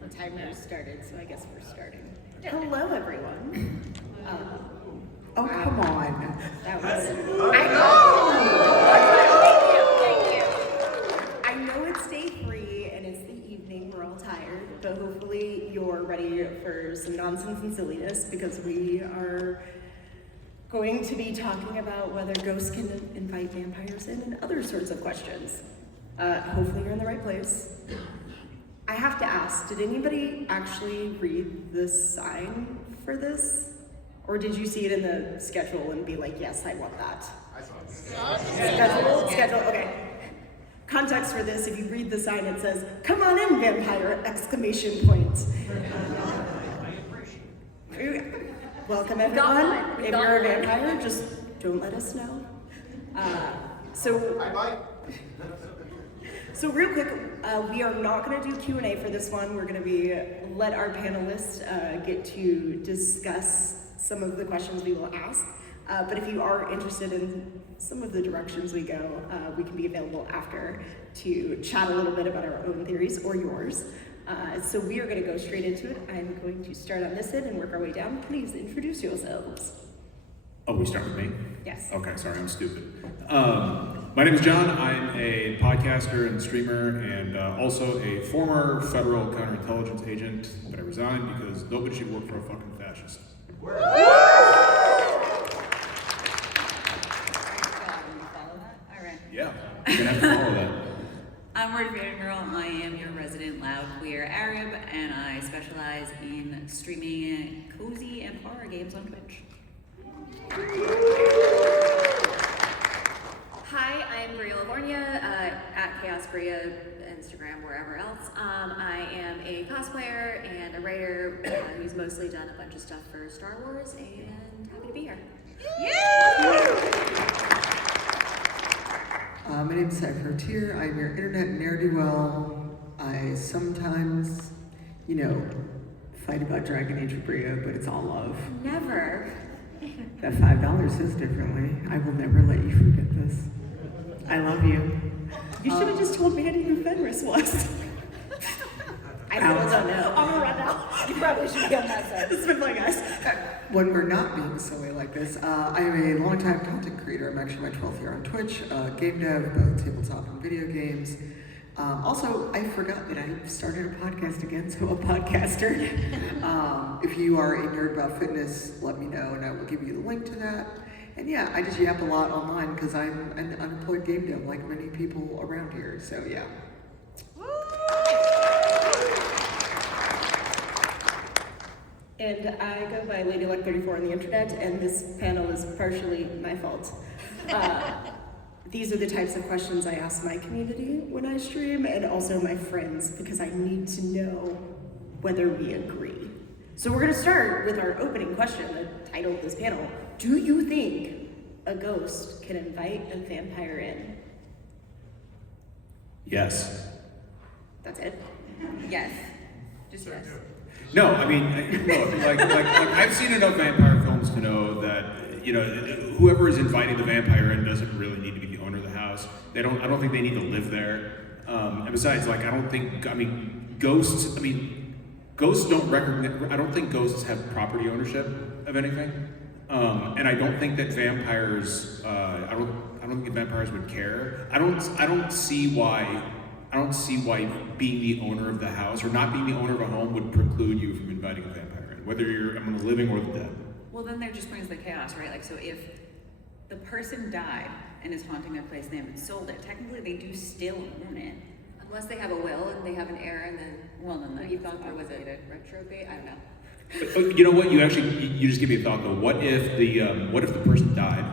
The timer started, so I guess we're starting. Hello, everyone. Oh, come on. That was. I know it's day 3 and it's the evening. We're all tired, but hopefully you're ready for some nonsense and silliness because we are going to be talking about whether ghosts can invite vampires in and other sorts of questions. Hopefully you're in the right place. I have to ask, did anybody actually read the sign for this? Or did you see it in the schedule and be like, yes, I want that? I saw it. Schedule, okay. Context for this, if you read the sign, it says, "Come on in, vampire!" exclamation point. Welcome, everyone. If you're a vampire, just don't let us know. So real quick, we are not going to do Q&A for this one. We're going to let our panelists get to discuss some of the questions we will ask. But if you are interested in some of the directions we go, we can be available after to chat a little bit about our own theories or yours. So we are going to go straight into it. I'm going to start on this end and work our way down. Please introduce yourselves. Oh, we start with me? Yes. Okay, sorry, I'm stupid. My name is John. I'm a podcaster and streamer and also a former federal counterintelligence agent, but I resigned because nobody should work for a fucking fascist. Yeah, you're gonna have to follow that. I'm Wordfangirl. I am your resident loud queer Arab, and I specialize in streaming cozy and horror games on Twitch. Hi, I'm Bria Livornia, at ChaosBria, Instagram, wherever else. I am a cosplayer and a writer who's mostly done a bunch of stuff for Star Wars, and happy to be here. My name is cypheroftyr. I'm your internet ne'er-do-well. I sometimes, fight about Dragon Age of Bria, but it's all love. Never. That $5 says differently. I will never let you forget this. I love you. You should have just told me who Fenris was. I still don't know. I'm gonna run now. You probably should be on that side. It's been fun, guys. When we're not being silly like this, I am a longtime content creator. I'm actually my 12th year on Twitch, game dev, both tabletop and video games. Also, I forgot that I started a podcast again, so a podcaster. If you are a nerd about fitness, let me know and I will give you the link to that. And yeah, I just yap a lot online because I'm an unemployed game dev like many people around here, so yeah. And I go by LadyLuck34 on the internet, and this panel is partially my fault. These are the types of questions I ask my community when I stream, and also my friends, because I need to know whether we agree. So we're gonna start with our opening question that titled this panel. Do you think a ghost can invite a vampire in? Yes. That's it? Yes. Just yes. No, I mean, like I've seen enough vampire films to know that, whoever is inviting the vampire in doesn't really need to be the owner of the house. I don't think they need to live there. And besides, ghosts don't recognize, I don't think ghosts have property ownership of anything. And I don't think that vampires, I don't think vampires would care. I don't see why being the owner of the house or not being the owner of a home would preclude you from inviting a vampire in, whether you're among the living or the dead. Well, then there just brings the chaos, right? Like, so if the person died and is haunting their place and they haven't sold it, technically they do still own it. Unless they have a will and they have an heir, and then You've gone through with it retrograde. I don't know. But you know what? You just give me a thought though. What if the person died,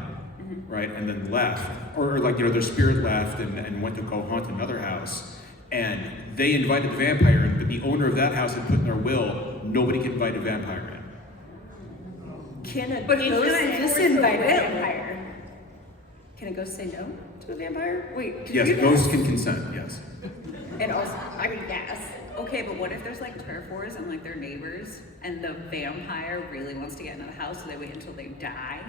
right, and then left, or their spirit left and went to go haunt another house, and they invited the vampire in, but the owner of that house had put in their will, nobody can invite a vampire in. Can a ghost disinvite a vampire? Can a ghost say no to a vampire? Wait. Yes, ghosts can consent. Yes. And also, yes. Okay, but what if there's turf wars and they're neighbors and the vampire really wants to get into the house so they wait until they die?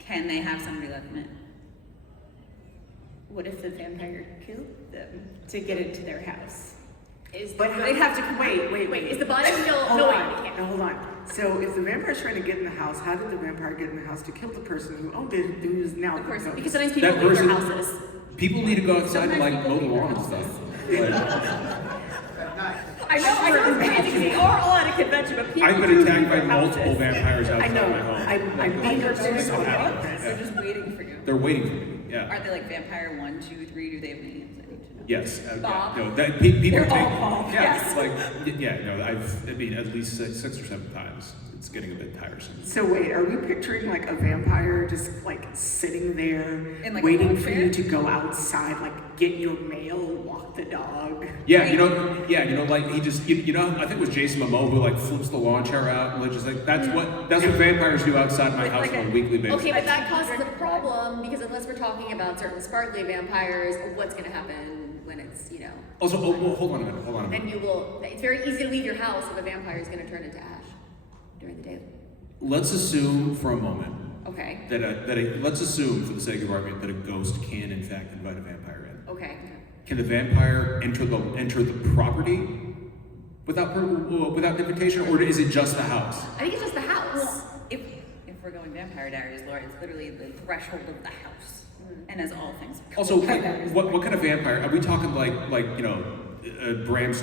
Can they have somebody let them in? What if the vampire killed them to get into their house? But They'd have to Wait, is the body still? Hold No, on. wait, we can't. No, hold on. So if the vampire's trying to get in the house, how did the vampire get in the house to kill the person who owned it, who is now Of the course, ghost? because sometimes people That leave their person- houses. People need to go outside and like mow the lawn and stuff. I know it's crazy. We are all at a convention, but people I've been do attacked leave by their multiple houses. vampires I outside know. my home. I'm being That's serious what on happened. purpose. They're just waiting for you. They're waiting for me. Yeah. Are they like vampire 1, 2, 3? Do they have names? I need to know. Yes. Bob. No, that people They're take. all Bob, Yeah. yes. Like yeah. No, I mean at least six or seven times. It's getting a bit tiresome. So wait, are we picturing like a vampire just like sitting there In, like, a waiting lawn for chair? you to go outside, like get your mail, walk the dog? Yeah, like he just, I think it was Jason Momoa who like flips the lawn chair out and like, just like that's what vampires do outside my house on a weekly basis. Okay, but that causes a problem because unless we're talking about certain sparkly vampires, what's going to happen when it's, Also, well, hold on a minute. and you will, it's very easy to leave your house if a vampire is going to turn into ash during the day. Let's assume for a moment Okay, let's assume for the sake of argument that a ghost can in fact invite a vampire in. okay. Can the vampire enter the property without invitation, or is it just the house? I think it's just the house. Well, if we're going Vampire Diaries, Laura, it's literally the threshold of the house, and as all things. Also, what kind of vampire are we talking? Like Bram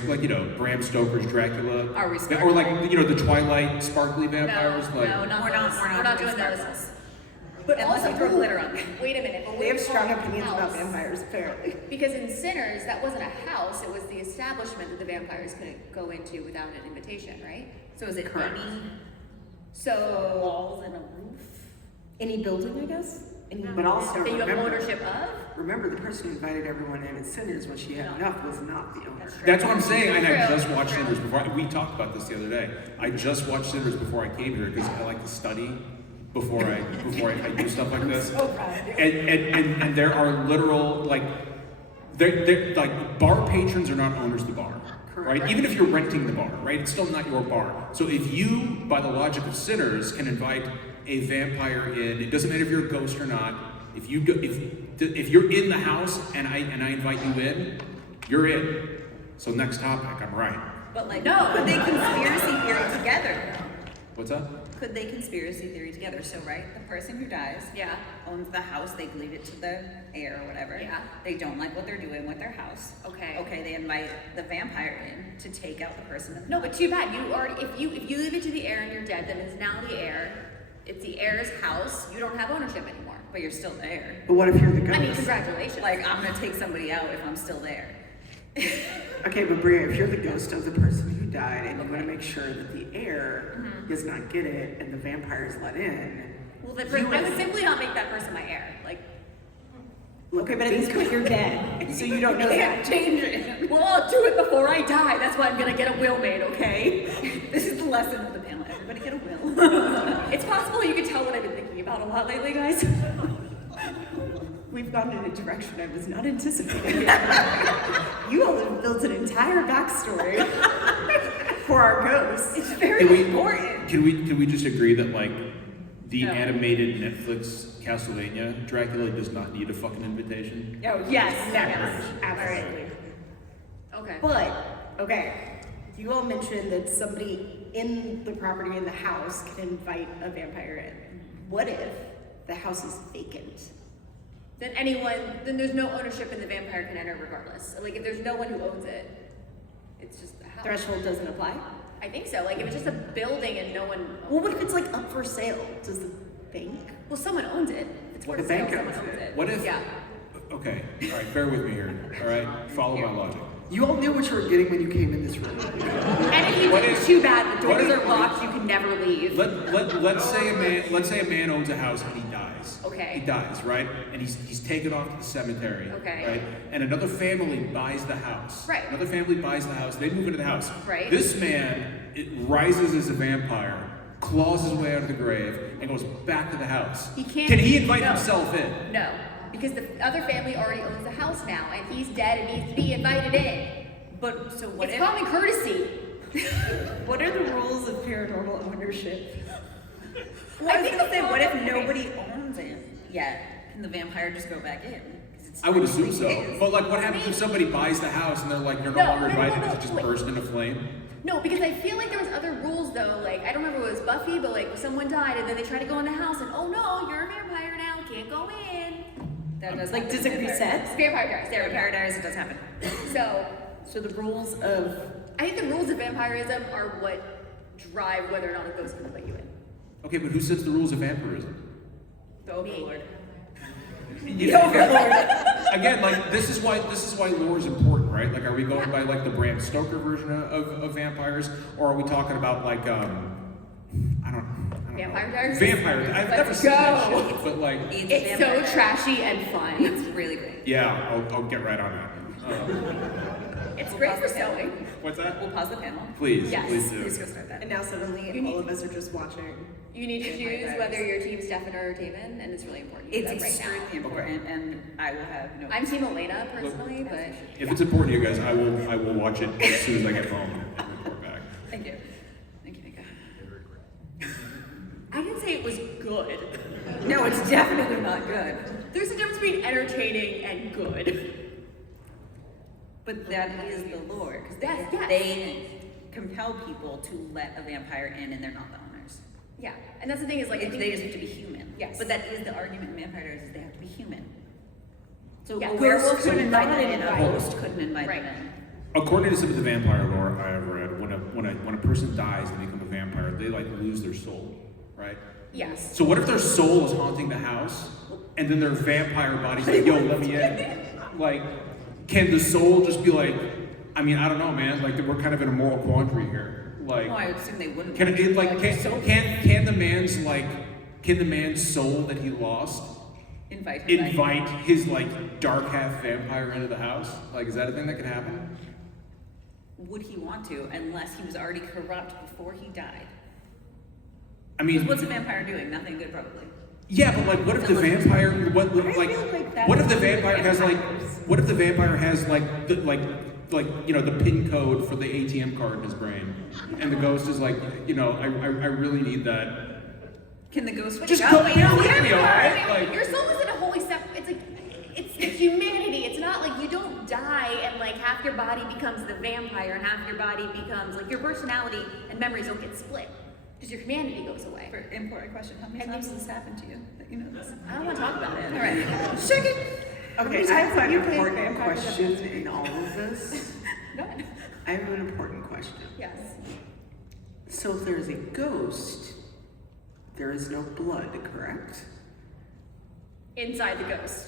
Stoker's Dracula, Are we or like the Twilight sparkly vampires? No, like, not We're those. not We're not doing doing those. sparkles. But Unless also, we throw glitter on them. wait a minute. But They have we're strong talking opinions about house. vampires, apparently. Because in Sinners, that wasn't a house, it was the establishment that the vampires couldn't go into without an invitation, right? So is it Correct. any So, walls and a roof? Any building, I guess? Any But also that you have remember, ownership of? remember the person who invited everyone in at Sinners when she had enough was not the owner. That's what I'm saying. And I True, just watched true. Sinners before. We talked about this the other day. I just watched Sinners before I came here because I like to study before I do stuff like this. And there are literal they're like bar patrons are not owners of the bar, right? Even if you're renting the bar, right? It's still not your bar. So if you, by the logic of Sinners, can invite a vampire in, it doesn't matter if you're a ghost or not. If you're in the house and I invite you in, you're in. So next topic, I'm right. But like, No. could they conspiracy theory together? What's that? Could they conspiracy theory together? So right, the person who dies Yeah. owns the house, they leave it to the heir or whatever. Yeah. They don't like what they're doing with their house. Okay. Okay, they invite the vampire in to take out the person. in the No, house. but too bad. You already, if you leave it to the heir and you're dead, then it's now the heir. It's the heir's house. You don't have ownership anymore. But you're still there. But what if you're the ghost? I mean, congratulations. Like, I'm gonna take somebody out if I'm still there. Okay, but Bria, if you're the ghost of the person who died and you want to make sure that the heir does not get it and the vampire is let in, well, I would simply not make that person my heir. Like, Okay, but at this point you're dead, so you don't know that. Change it. well, I'll do it before I die. That's why I'm gonna get a will made, okay? This is the lesson of the panel. Everybody get a will. It's possible you can tell what I've been thinking about a lot lately, guys. We've gone in a direction I was not anticipating. You all have built an entire backstory for our ghosts. It's very important. Can we just agree that like the No. animated Netflix Castlevania Dracula does not need a fucking invitation? Oh, Yes, absolutely. Okay. But, okay, you all mentioned that somebody in the property, in the house, can invite a vampire in. What if the house is vacant? Then there's no ownership and the vampire can enter regardless. Like, if there's no one who owns it, it's just the house. Threshold doesn't apply? I think so. Like, if it's just a building and no one. Well, what if it's like up for sale? Does the bank? Well, someone owns it. It's for The sale. bank Someone owns owns it. it. What if? Yeah. Okay, all right, bear with me here. All right, follow my logic. you all knew what you were getting when you came in this room. And if you What do, if- too bad. The what doors if- are locked. You can never leave. Let's say a man owns a house and he dies. Okay. He dies, right? And he's taken off to the cemetery. Okay. Right? And another family buys the house. Right. Another family buys the house. They move into the house. Right. This man rises as a vampire, claws his way out of the grave, and goes back to the house. He can't. Can he invite no. himself in? No, because the other family already owns the house now, and he's dead and needs to be invited in. But so what It's if? common courtesy. What are the rules of paranormal ownership? Well, I think I'll say, what if nobody owns it yet? Can the vampire just go back in? Because I would assume so. But like, what happens if somebody buys the house and they're like, you're no longer invited, and it just burst into flame? No, because I feel like there was other rules though. Like I don't remember if it was Buffy, but like someone died and then they tried to go in the house and oh no, you're a vampire now, can't go in. That does Like, happen does in it Vampire reset? Diaries. Vampire Diaries. There we go. Vampire Diaries, it does happen. So the rules of I think the rules of vampirism are what drive whether or not a ghost can let you in. Okay, but who sets the rules of vampirism? The Overlord. Again, like this is why lore is important, right? Like, are we going by like the Bram Stoker version of vampires, or are we talking about like I don't Vampire know. Diaries? Vampire. I've never Let's seen that go. shit, but like, It's so trashy and fun. It's really great. yeah, I'll get right on that. It's great for sewing. What's that? We'll pause the panel. Please, Yes. please do. Please go start that. and now suddenly You need- all of us are just watching. You need to Vampire choose Diaries. whether your team's Stefan or Taven, and it's really important. You do It's that right now. extremely important, and I will have no. I'm Team Elena personally, but If it's important to you guys, I will watch it as soon as I get home and report back. Thank you. Thank you, Nika. I didn't say it was good. No, it's definitely not good. There's a difference between entertaining and good. But that is the lore, because Yes. they compel people to let a vampire in, and they're not the owners. Yeah, and that's the thing is like I think They just have to be human. Yes. But that is the argument in Vampire Diaries, is they have to be human. So Yeah. a werewolf Ghosts couldn't invite not them in, a invite. host couldn't invite Right. them in. According to some of the vampire lore I have read, when a person dies and they become a vampire, they like lose their soul, right? yes. So what if their soul is haunting the house, and then their vampire body's like, yo, let me in? Like, can the soul just be like, I mean, I don't know, man. Like, we're kind of in a moral quandary here. Like, Well, I would assume they wouldn't. can it like can the man's soul that he lost invite him back in. invite his like dark half vampire into the house? Like, is that a thing that could happen? Would he want to, unless he was already corrupt before he died? I 'Cause mean, what's a vampire doing? Nothing good, probably. yeah, but like, what if the vampire? What feel like? like that's What if the what vampire has like? vampires- What if the vampire has like the, like you know the pin code for the ATM card in his brain, and the ghost is like, you know, I really need that. Can the ghost Just wake go up? in with me, all right? Like, Your soul isn't a holy step. It's like it's humanity. It's not like you don't die and like half your body becomes the vampire and half your body becomes like your personality and memories don't get split. Just your humanity goes away. For important question, how many And times you- has this happened to you? That you know this? I don't want to talk about it. All right. Check it. Okay, I have an important question in all of this. Go ahead. I have an important question. Yes. So if there's a ghost, there is no blood, correct? Inside the ghost.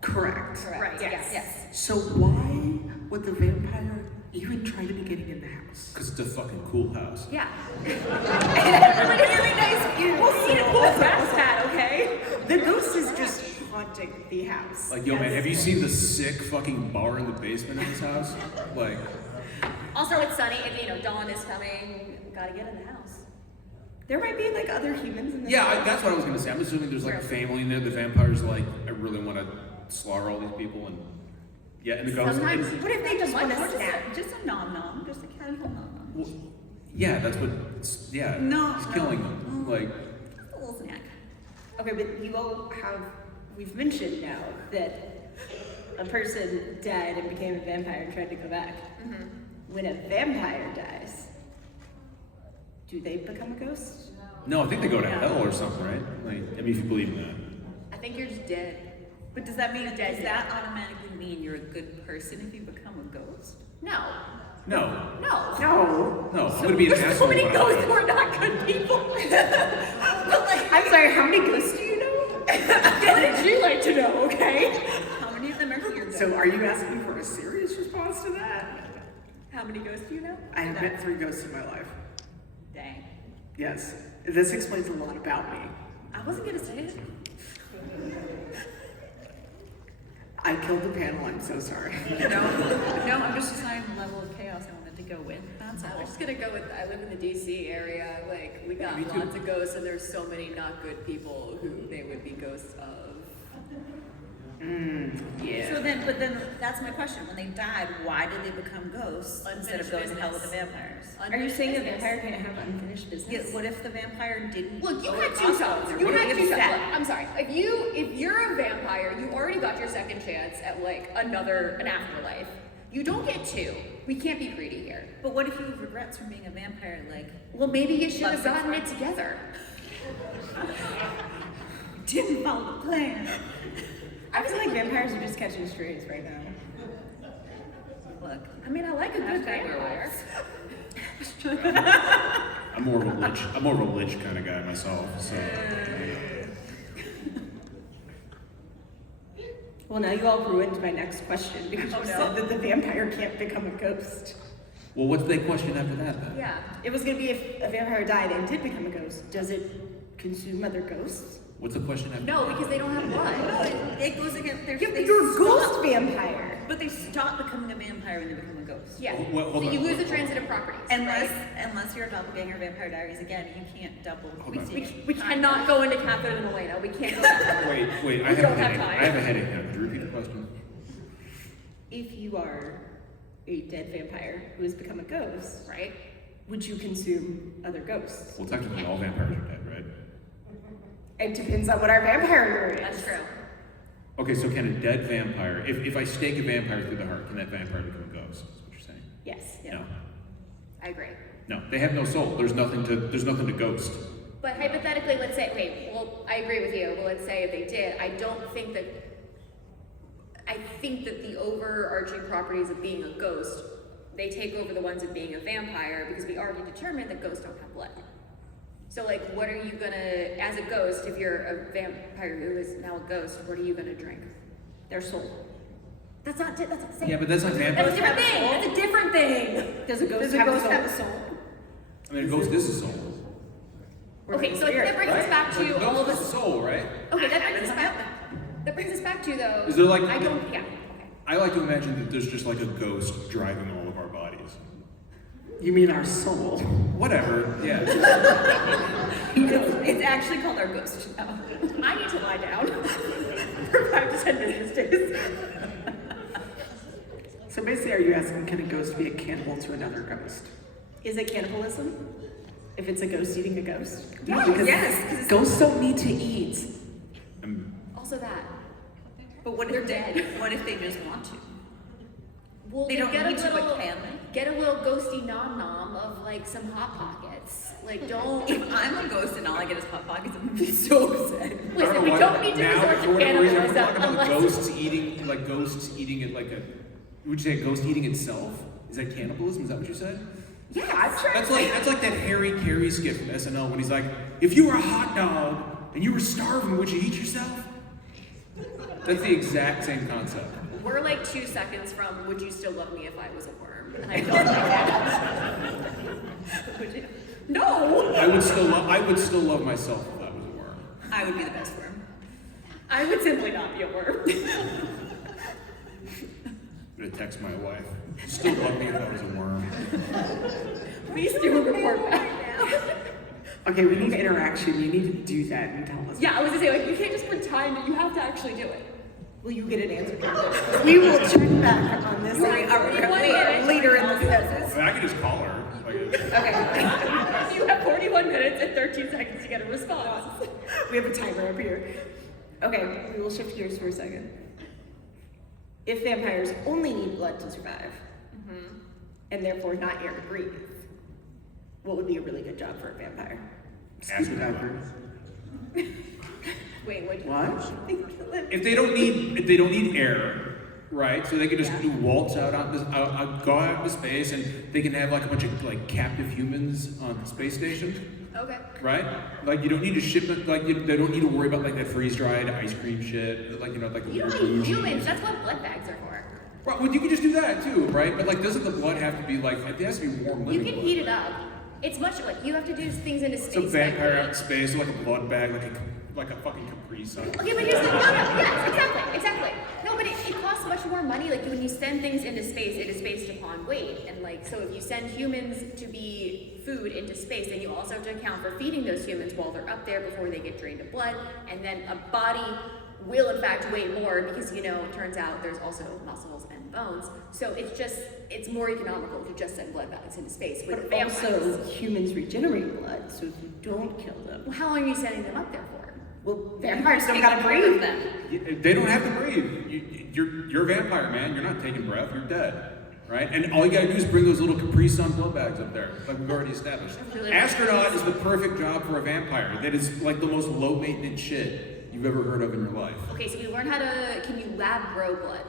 Correct. Right. Yes. Yes. So why would the vampire even try to be getting in the house? Because it's a fucking cool house. Yeah. Like a really nice view. We'll see a cool grass pad, okay? The ghost is just haunting the house. Like, yo, man, have you seen the sick fucking bar in the basement of this house? Like, Also, it's sunny and you know dawn is coming. Gotta get in the house. There might be like other humans in the yeah, house. that's what I was gonna say. I'm assuming there's like a family in there. The vampire's like, I really want to slaughter all these people, and yeah, and the ghost. Sometimes. What if they just want to Or snack? just a nom-nom, just a casual nom-nom. Well, yeah, that's what. Yeah, No, he's no, killing them. no. Like, Just a little snack. Okay, but you all have, we've mentioned now that a person died and became a vampire and tried to go back. Mm-hmm. When a vampire dies, do they become a ghost? no, I think they go to hell or something, right? Like, I mean, if you believe in that. I think you're just dead. But does that mean, Dead. does that automatically mean you're a good person if you become a ghost? No. No, No. No. no, I'm gonna be an There's asshole. so many when I ghosts die. who are not good people. I'm sorry, how many ghosts do you know? What did you like to know, okay? How many of them are here? So are you asking for a serious response to that? How many ghosts do you know? I have met 3 ghosts in my life. Dang. Yes. This explains a lot about me. I wasn't gonna say it. I killed the panel, I'm so sorry. No, I'm just deciding the level of chaos I wanted to go with. That's I'm all. just gonna go with, I live in the DC area, like, we got Me too. lots of ghosts and there's so many not good people who they would be ghosts of. Yeah. So then, but then that's my question. When they died, why did they become ghosts instead of going to hell with the vampires? Are you saying a vampire can't have unfinished business? Yeah, what if the vampire didn't? Look, you go had to two Costco? shots. Or You what had if two shots. that- Look, I'm sorry. If you're a vampire, you already got your second chance at like an afterlife. You don't get two. We can't be greedy here. But what if you have regrets from being a vampire? Like, Well, maybe you should have Love gotten it sex. together. didn't follow the plan. I feel like vampires are just catching strays right now. Look, I mean, I like a good Hashtag vampire. I'm more of a lich kind of guy myself. So Well, now you all ruined my next question because you said that the vampire can't become a ghost. well, what's the question after that then? Yeah. It was going to be if a vampire died and did become a ghost, does it consume other ghosts? What's the question after? No, because they don't have blood. no, it goes against their. Yeah, but you're a ghost vampire. But they stop becoming a vampire when they become a ghost. Yeah. Well, hold So on, you lose hold the on. transitive properties. Unless right? your doppelganger vampire diaries again, you can't double. Hold on. We cannot go into Catherine and Elena. We can't go that Wait, We I have don't a have headache. time. I have a headache now. Could you repeat the question? If you are a dead vampire who has become a ghost, right? would you consume other ghosts? Well, technically all vampires are dead, right? It depends on what our vampire lore is. That's true. Okay, so can a dead vampire, if I stake a vampire through the heart, can that vampire become a ghost? Is what you're saying? Yes. No. I agree. No, they have no soul. There's nothing to ghost. But hypothetically, let's say, okay, well, I agree with you, but let's say if they did, I think that the overarching properties of being a ghost, they take over the ones of being a vampire because we already determined that ghosts don't have blood. So like, what are you gonna, as a ghost, if you're a vampire who is now a ghost, what are you gonna drink? Their soul. That's not the same. Yeah, but that's not That's a vampires. different thing. That's a different thing. Does a ghost, Does a have, ghost a soul? have a soul? I mean, a ghost is a soul. Or Okay, is so it that brings us back Like, to all of ghost is a us. soul, right? Okay, that brings us back to though. Is there like- I don't. Yeah. Okay. I like to imagine that there's just like a ghost driving all of our bodies. You mean our soul? Whatever, yeah. It's actually called our ghost now. I need to lie down for 5 to 10 business days. So basically, are you asking, can a ghost be a cannibal to another ghost? Is it cannibalism? If it's a ghost eating a ghost? No, because yes, ghosts don't need to eat. Also that. But what They're if dead. What if they just want to? Well, They don't get need a to, little, but can they? Get a little ghosty nom of like some hot pockets. Like don't. If I'm a ghost and all I get is hot pockets, I'm gonna be so upset. Listen, we don't need to now, resort for to whatever reason, we're cannibalism talking about unless. ghosts eating it like a. Would you say a ghost eating itself? Is that cannibalism? Is that what you said? Yeah, I'm sure. That's like that Harry Carey skit from SNL when he's like, if you were a hot dog and you were starving, would you eat yourself? That's the exact same concept. We're like 2 seconds from would you still love me if I was a worm? And I don't think that. Would you? No! I would still love myself if I was a worm. I would be the best worm. I would simply not be a worm. I'm gonna text my wife. Still love me if I was a worm. Please do a report back. Okay, we need interaction. You need to do that and tell us. Yeah, I was gonna say, like, you can't just pretend it, you have to actually do it. Will you get an answer? We will check back on this later in the sentence. I mean, I could just call her. Like, Okay. You have 41 minutes and 13 seconds to get a response. We have a timer up here. Okay, we will shift gears for a second. If vampires only need blood to survive, and therefore not air to breathe, what would be a really good job for a vampire? Scuba diver. Wait, What? if they don't need air, right? So they could just waltz out on this, go out into space, and they can have like a bunch of like captive humans on the space station, Okay. right? Like you don't need to ship it. Like they don't need to worry about like that freeze-dried ice cream shit. Like like You don't weird need bougie- humans, that's what blood bags are for. Right, well, you can just do that too, right? But like, doesn't the blood have to be like? It has to be warm You living can blood. heat it up. It's much like you have to do things into space. So vampire like out in space, like a blood bag, like a fucking Capri Sun. Okay, but here's the no, yes, exactly. No, but it costs much more money. Like when you send things into space, it is based upon weight, and like so, if you send humans to be food into space, then you also have to account for feeding those humans while they're up there before they get drained of blood, and then a body will in fact weigh more because, you know, it turns out there's also muscles and bones. So it's more economical to just send blood bags into space. With But vampires. also, humans regenerate blood, so if you don't kill them, Well, how long are you sending them up there for? well, vampires don't Take gotta care of breathe. them. They don't have to breathe. You're a vampire, man. You're not taking breath. You're dead. Right? And all you gotta do is bring those little Capri Sun blood bags up there, like we've already established. Really Astronaut is the perfect job for a vampire. That is like the most low maintenance shit you've ever heard of in your life. Okay, so we learned can you lab grow blood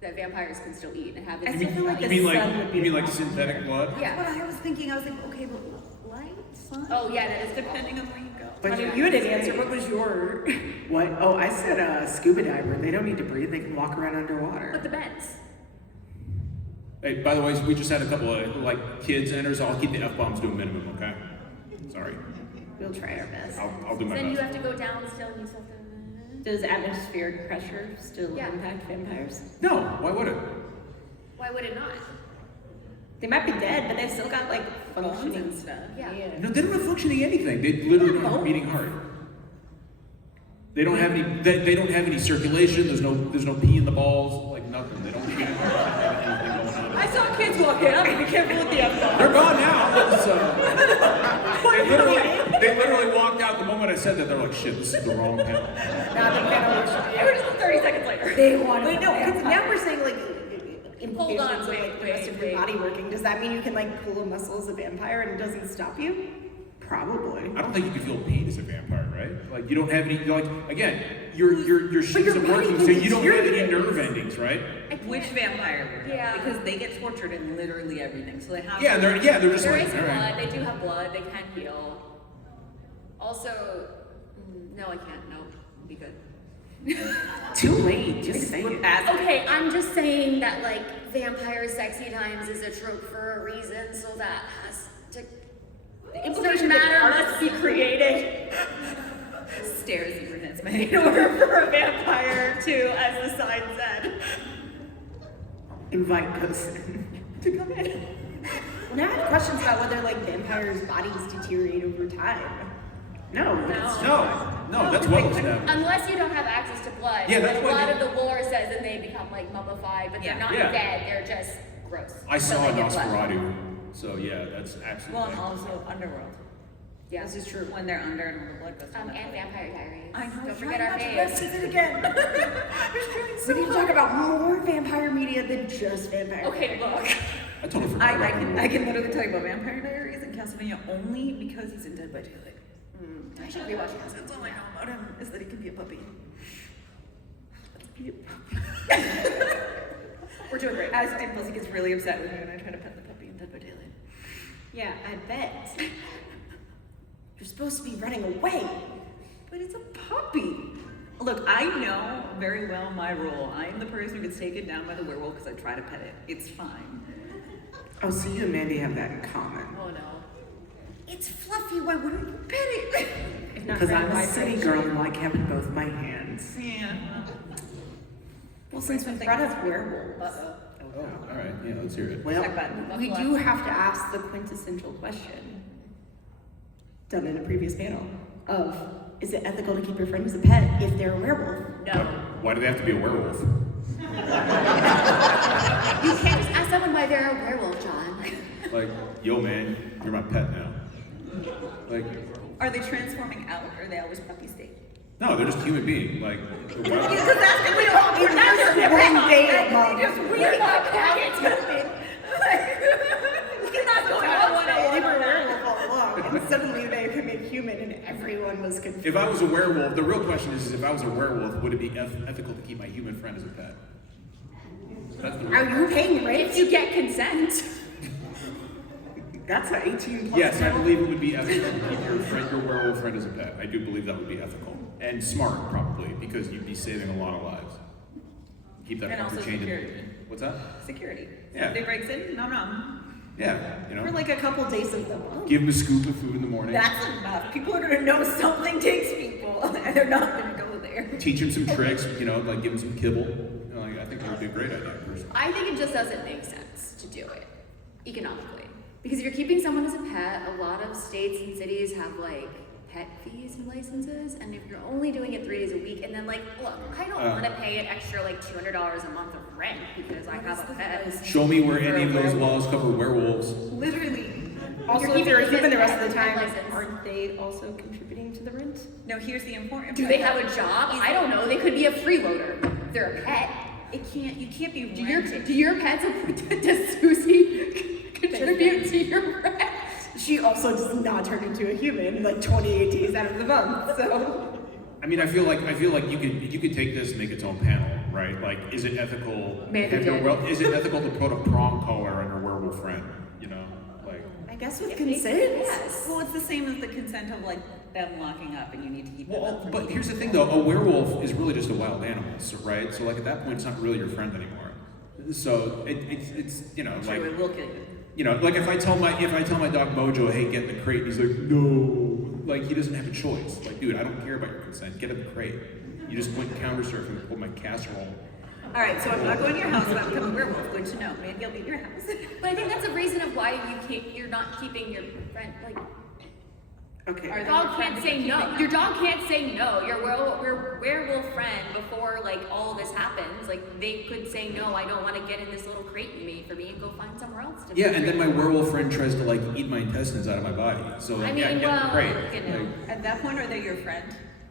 that vampires can still eat and have it? I still feel like You the mean sun would be you mean a like problem. synthetic blood? Yeah. That's what I was thinking. I was like, okay, but light, sun? Oh, yeah, that is Depending on where you go. But Honey, you- you didn't answer. What was your? What? Oh, I said scuba diver. They don't need to breathe. They can walk around underwater. But the beds. Hey, by the way, we just had a couple of like kids enter, so I'll keep the F-bombs to a minimum, okay? Sorry. We'll try our best. I'll do my Then you best. have to go down still and you still have to... Does atmospheric pressure still Yeah. impact vampires? No, why would it? Why would it not? They might be dead, but they've still got like functioning and stuff. Yeah. No, they don't have functioning anything. They literally don't have a beating heart. They don't have any. They don't have any circulation. There's no pee in the balls. Like nothing. They don't have anything going on. I saw kids walk in. I'm gonna be careful with the F-bomb. They're gone now. So they literally walked out the moment I said that. They're like, shit, this is the wrong panel. Now the panel should be. I heard it 30 seconds later. They want to. Wait, no, because it's now not. we're saying like implications on, of wait, like the rest of wait. your body working. Does that mean you can like pull a muscle as a vampire and it doesn't stop you? Probably. I don't think you can feel pain as a vampire, right? Like you don't have any. Like again, your shit your isn't body working, can so you don't have any deteriorate. nerve endings, right? Which vampire? Yeah. Because they get tortured in literally everything. So they have. Yeah, they're just There like, is all blood. right. They do have blood. They can heal. Also, no, I can't. No, be good. Too late. Just say it. Okay, I'm just saying that like vampire sexy times is a trope for a reason, so that has to. The implication matter must be created Stairs even hits me. in order for a vampire to, as the sign said, Invite us in. to come in. Well, now I have questions about whether like vampires' bodies deteriorate over time. No. That's, No, that's well established. Unless you don't have access to blood. Yeah, that's a what lot you- of the lore says that they become like mummified, but they're Yeah. not Yeah. dead. They're just gross. I So saw they get blood. Nosferatu, so yeah, that's absolutely. Well, and also underworld. Yeah. This is true. When they're under and all the blood goes down. And Vampire Diaries. I know. Don't trying forget our not to faves. reference it again. We need to talk about more vampire media than just vampire. Okay, look. I totally forgot. about that. I can literally tell you about Vampire Diaries in Castlevania only because he's in Dead by Daylight. I should rewatch it. That's all I know about him is that he can be a puppy. We're doing great. And plus he gets really upset with me when I try to pet the puppy in Dead by Daylight. Yeah, I bet. You're supposed to be running away. But it's a puppy. Look, I know very well my role. I am the person who gets taken down by the werewolf because I try to pet it. It's fine. oh, so you and Mandy have that in common. Oh no. It's fluffy. Why wouldn't you pet it? If not Because for I'm my a city friends. girl and like having both my hands. Yeah. Well, since we brought up werewolves, Oh, all right. Yeah, let's hear it. Well, Talk about we do have to ask the quintessential question, done in a previous panel, of is it ethical to keep your friend as a pet if they're a werewolf? No. Why do they have to be a werewolf? You can't just ask someone why they're a werewolf, John. Like, yo, man, you're my pet now. Like, Are they transforming out or are they always puppy state? no, they're just human beings. Like, One day a month. We're not packets. They were a werewolf all along, and suddenly they became human, and everyone was confused. if I was a werewolf, the real question is if I was a werewolf, would it be ethical to keep my human friend as a pet? That's the real Are you paying rent? If you get consent. that's an 18 plus. Yes, I believe it would be ethical to keep your werewolf friend as a pet. I do believe that would be ethical. And smart, probably, because you'd be saving a lot of lives. Keep that And fucker also chained in. security. What's that? Security. Yeah. If they breaks in, nom nom. Yeah, you For know? like a couple days of the month. Give them a scoop of food in the morning. That's enough. People are gonna know something takes people, and they're not gonna go there. Teach them some tricks, you know, like give them some kibble. You know, like, I think that would be a great idea, personally. I think it just doesn't make sense to do it economically. Because if you're keeping someone as a pet, a lot of states and cities have like pet fees and licenses, and if you're only doing it 3 days a week, and then like, look, I don't want to pay an extra like $200 a month of rent because I have a pet. Show me where any of those laws cover werewolves. Literally. Also, You're if they're keeping human the rest of the pet time, license. aren't they also contributing to the rent? No, here's the important Do part. they have a job? I don't know. They could be a freeloader. They're a pet. You can't be Do rented. your pets, does Susie contribute to your rent? She also does not turn into a human like 28 days out of the month, so. I mean, I feel like you could take this and make its own panel, right? Like, is it ethical? Is it ethical to put a prong collar on your werewolf friend? You know, like. I guess with consent? Yes. Well, it's the same as the consent of like them locking up, and you need to keep them up Well, from but eating. here's the thing, though. A werewolf is really just a wild animal, so, right? So, like, at that point, it's not really your friend anymore. So it's you know, like. True, it will kill you. You know, like if I tell my dog Mojo, hey, get in the crate, and he's like, no, like he doesn't have a choice. Like, dude, I don't care about your consent. Get in the crate. You just went counter surfing and pulled my casserole. All right, so I'm not going to your house if I become a werewolf. Good to know. Maybe I'll be at your house. But I think that's a reason of why you're not keeping your friend, like, Okay. your dog can't say no. Your dog can't say no. Your werewolf friend, before like all this happens, like they could say no. I don't want to get in this little crate you made for me and go find somewhere else to. Yeah, and then my werewolf friend tries to like eat my intestines out of my body. So like, I mean, yeah, get in the well, crate. you know. Like, At that point, are they your friend?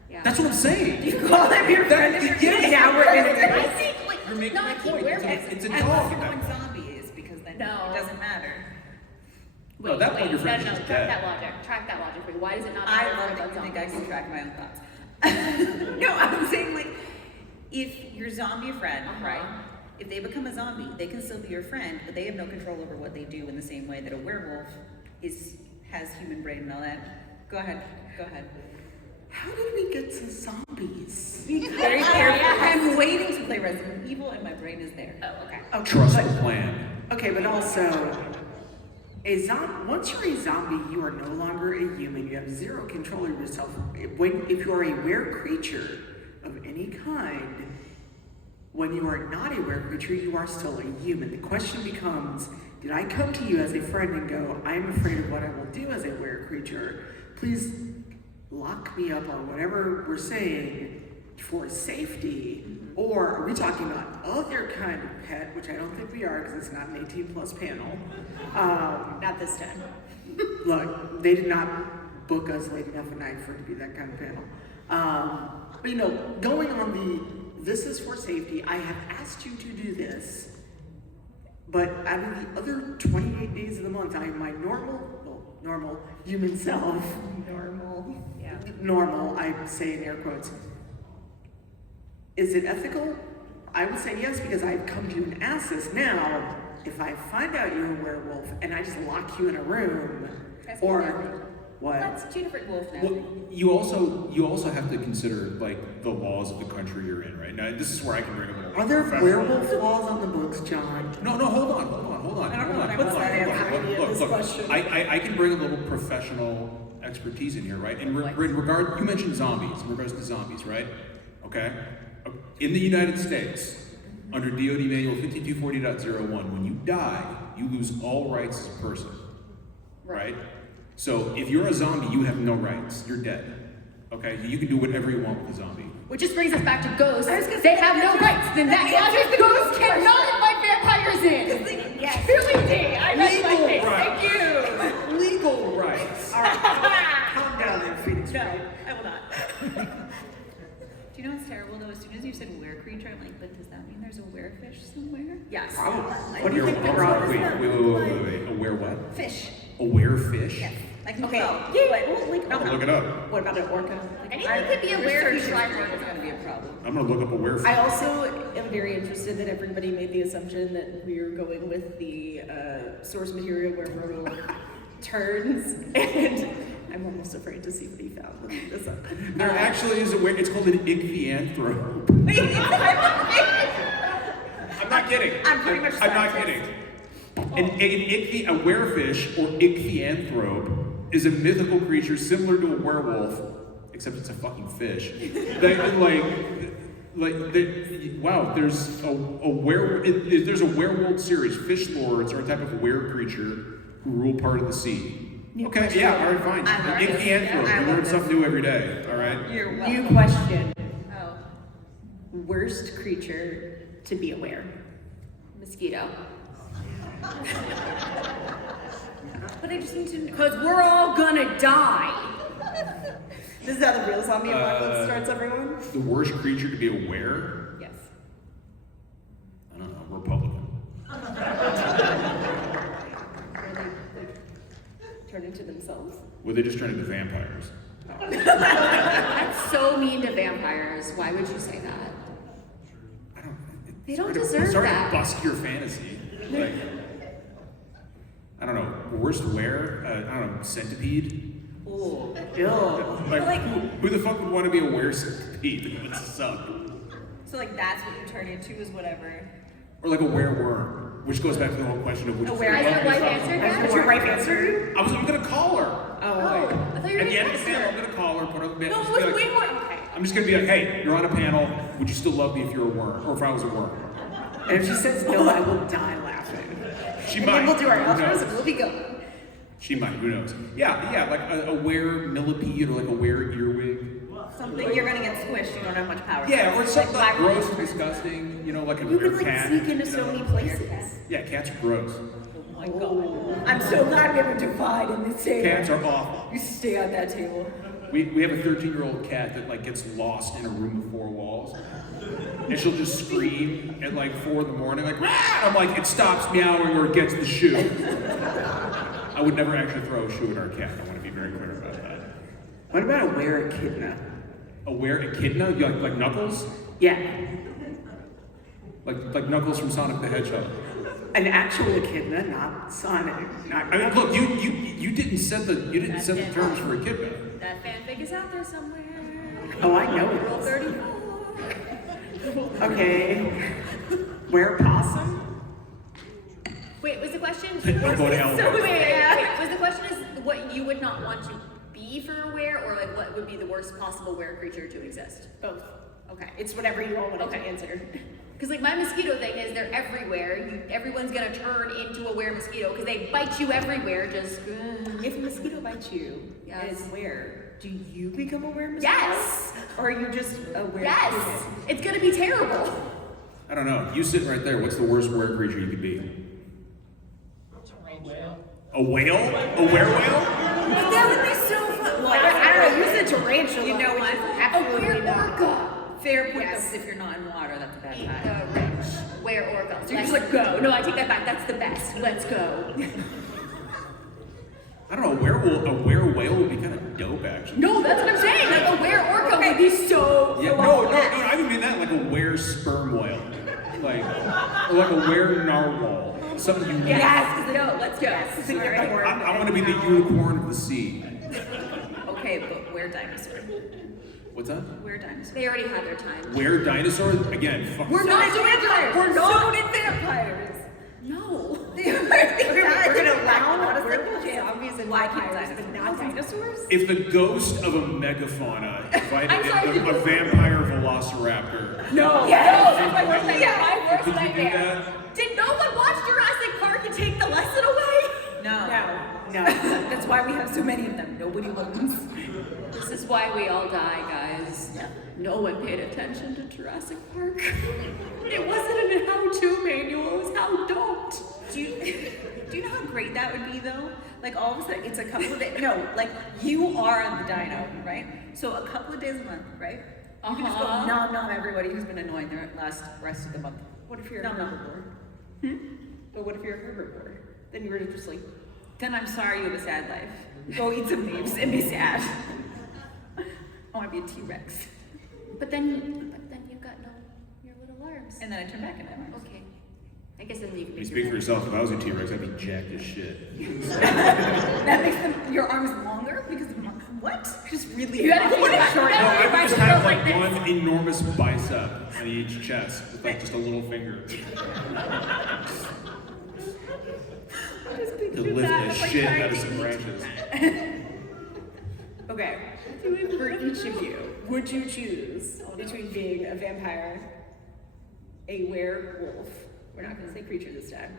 Yeah. that's what I'm saying. You call them your friend if you're Yeah, Now we're in I it. think like You're making my not point. werewolves. It's a Unless dog. you're going zombies, because then No. it doesn't matter. No, at that point, your friend's just track dead. that logic. Track that logic for you. Why does it not I matter love about that you think I zombies? can track my own thoughts. No, I'm saying like, if your zombie friend, right? If they become a zombie, they can still be your friend, but they have no control over what they do in the same way that a werewolf has human brain and all that. Go ahead. How did we get to zombies? Be very careful. I'm waiting to play Resident Evil, and my brain is there. Oh, okay. Okay, Trust but- the plan. Okay, but also, once you're a zombie, you are no longer a human. You have zero control over yourself. If you are a were creature of any kind, when you are not a were creature, you are still a human. The question becomes, did I come to you as a friend and go, I'm afraid of what I will do as a were creature. Please lock me up or whatever we're saying for safety. Or are we talking about other kind of pet, which I don't think we are because it's not an 18+ panel. Not this time. Look, they did not book us late enough at night for it to be that kind of panel. But you know, going on this is for safety, I have asked you to do this, but out of the other 28 days of the month, I am my normal human self. Normal, I say in air quotes. Is it ethical? I would say yes, because I've come to you and asked this. Now, if I find out you're a werewolf and I just lock you in a room, That's or werewolf. what? That's two different wolves now. Well, you also have to consider like the laws of the country you're in, right? Now, this is where I can bring a little. Are there professional- werewolf laws on the books, John? No, hold on. I don't know what I want to say. Look. I can bring a little professional expertise in here, right? In regard, you mentioned zombies. In regards to zombies, right? Okay. In the United States, under DoD Manual 5240.01, when you die, you lose all rights as a person, right? So if you're a zombie, you have no rights. You're dead. Okay. You can do whatever you want with a zombie. Which just brings us back to ghosts. They have no rights. Then that logic, ghosts cannot invite vampires in. Yes. Truly did. I rest my Legal case. rights. Thank you. Legal rights. All right, calm down there, Phoenix. No, I will not. Do you know what's terrible though? As soon as you said were creature, I'm like, but does that mean there's a werefish somewhere? Yes. What do you think the problem is? Wait. A were what? Fish. A werefish? Yes. Like Okay. no. Look it up. What about an orca? Anything could be a Research werefish. is going to be a problem. I'm gonna look up a werefish. I also am very interested that everybody made the assumption that we are going with the source material where werewolf turns, and I'm almost afraid to see what he found with this up. There actually is a were. It's called an ichthyanthrop. I'm not kidding. I'm pretty much I'm not scientist. kidding. A werefish or ichthyanthrop is a mythical creature similar to a werewolf, except it's a fucking fish. Wow, there's there's a werewolf series. Fish lords are a type of were creature who rule part of the sea. Okay, yeah, all right, fine. I'm learning. Inky and Flo, I we love learn this. something new every day, all right? You're New welcome. question. Oh, Worst creature to be aware. mosquito. But I just need to know. Because we're all gonna die. This is how the real zombie apocalypse starts, everyone. The worst creature to be aware? Yes. I don't know, Republican. Where they turn into themselves. Were they just turning into vampires? That's so mean to vampires. Why would you say that? I don't. They don't it's deserve hard that. to busk your fantasy. Like, I don't know. Worst where? I don't know. Centipede. Ooh. Like, who the fuck would want to be a were centipede? It would suck. So like that's what you turn into is whatever. Or like a wereworm, which goes back to the whole question of which. Is your wife answered that? Did your wife answer? I'm gonna call her. Oh, I thought you were At the end gonna of the panel, I'm answer. gonna call her. Put her. No, just it be was like- way more. Okay. I'm just gonna be like, hey, you're on a panel. Would you still love me if you were a worm, or if I was a worm? And if she says no, I will die laughing. She and might. then we'll do our Who outros knows? and we'll be going. She might. Who knows? Yeah, like a were millipede or like a were earwig. Something you're gonna get squished, you don't have much power. Yeah, or something like black gross and disgusting. You know, like a You could were like cat. sneak into you so know? many places. Yeah, cats are gross. Oh my god. I'm so glad we have a divide in this table. Cats are awful. You stay at that table. We have a 13-year-old cat that like gets lost in a room with 4 walls. And she'll just scream at like 4 in the morning, like, Rah! I'm like, it stops meowing or it gets the shoe. I would never actually throw a shoe at our cat. I want to be very clear about that. What about a were echidna? A were echidna? You like Knuckles? Yeah, Like Knuckles from Sonic the Hedgehog. an actual echidna, not Sonic. Not, I mean, look, you didn't set the terms for echidna. That fanfic is out there somewhere. oh, I know Rule it. 34. Okay. Were possum? Wait, was the question? Go to hell. Wait. Was the question is what you would not want to be for a were, or like what would be the worst possible were creature to exist? Both. Okay. It's whatever you all wanted Okay. to answer. Because like my mosquito thing is they're everywhere. Everyone's gonna turn into a were mosquito because they bite you everywhere. Just If a mosquito bites you, Yes. and where, do you become a were mosquito? yes, Or are you just a were? yes, it's gonna be terrible. I don't know. You sitting right there. What's the worst were creature you could be? A whale? A were-whale? But that would be so fun. Well, I don't know. You said tarantula. You know which what? is A absolutely were not. orca. Fair point. Yes. If you're not in water, that's a bad Eat time. the rich. Were orca. So you're just Let's like, go. No, I take that back. That's the best. Let's go. I don't know. A were-whale would be kind of dope, actually. No, that's what I'm saying. Like a were orca would be so. Yeah, no, I didn't mean that. Like a were sperm whale. Like, or like a were narwhal. Something unique. Yes. No, let's go. I want to be the unicorn of the sea. Okay, but where dinosaur? What's that? Where dinosaur? They already had their time. Were dinosaur? Again, fuck. We're not doing vampires. We're So not. did vampires. No. We're gonna allow What is the werewolf chance? zombies and Why can't vampires, dinosaurs? but not dinosaurs? If the ghost of a megafauna invited I'm sorry, in a vampire velociraptor, No. Yes. That's my worst nightmare. My worst could you do nightmare. that? Did no one watch Jurassic Park and take the lesson away? No. No. That's why we have so many of them. Nobody learns. This is why we all die, guys. No one paid attention to Jurassic Park. It wasn't in a how-to manual, it was how don't. Do you know how great that would be though? Like all of a sudden, it's a couple of days. No, like you are the dino, right? So a couple of days a month, right? You can just go nom nom everybody who's been annoying the rest of the month. What if you're Nom a nom. herbivore? But what if you're a herbivore? Then you were just like, Then I'm sorry you have a sad life. Go eat some leaves and be sad. I want to be a T-Rex. But then you got your little arms. And then I turn back into Emma. Okay. I guess then you can You make speak your for yourself. If I was a T-Rex, I'd be jacked as shit. That makes your arms longer because what? Just really. You gotta long. take it back. Short. No, No, if I I would just just have go like like this. one enormous bicep on each chest with like just a little finger. To lift the shit out of some branches. okay, for each of you, would you choose between being a vampire, a werewolf, we're not gonna say creature this time,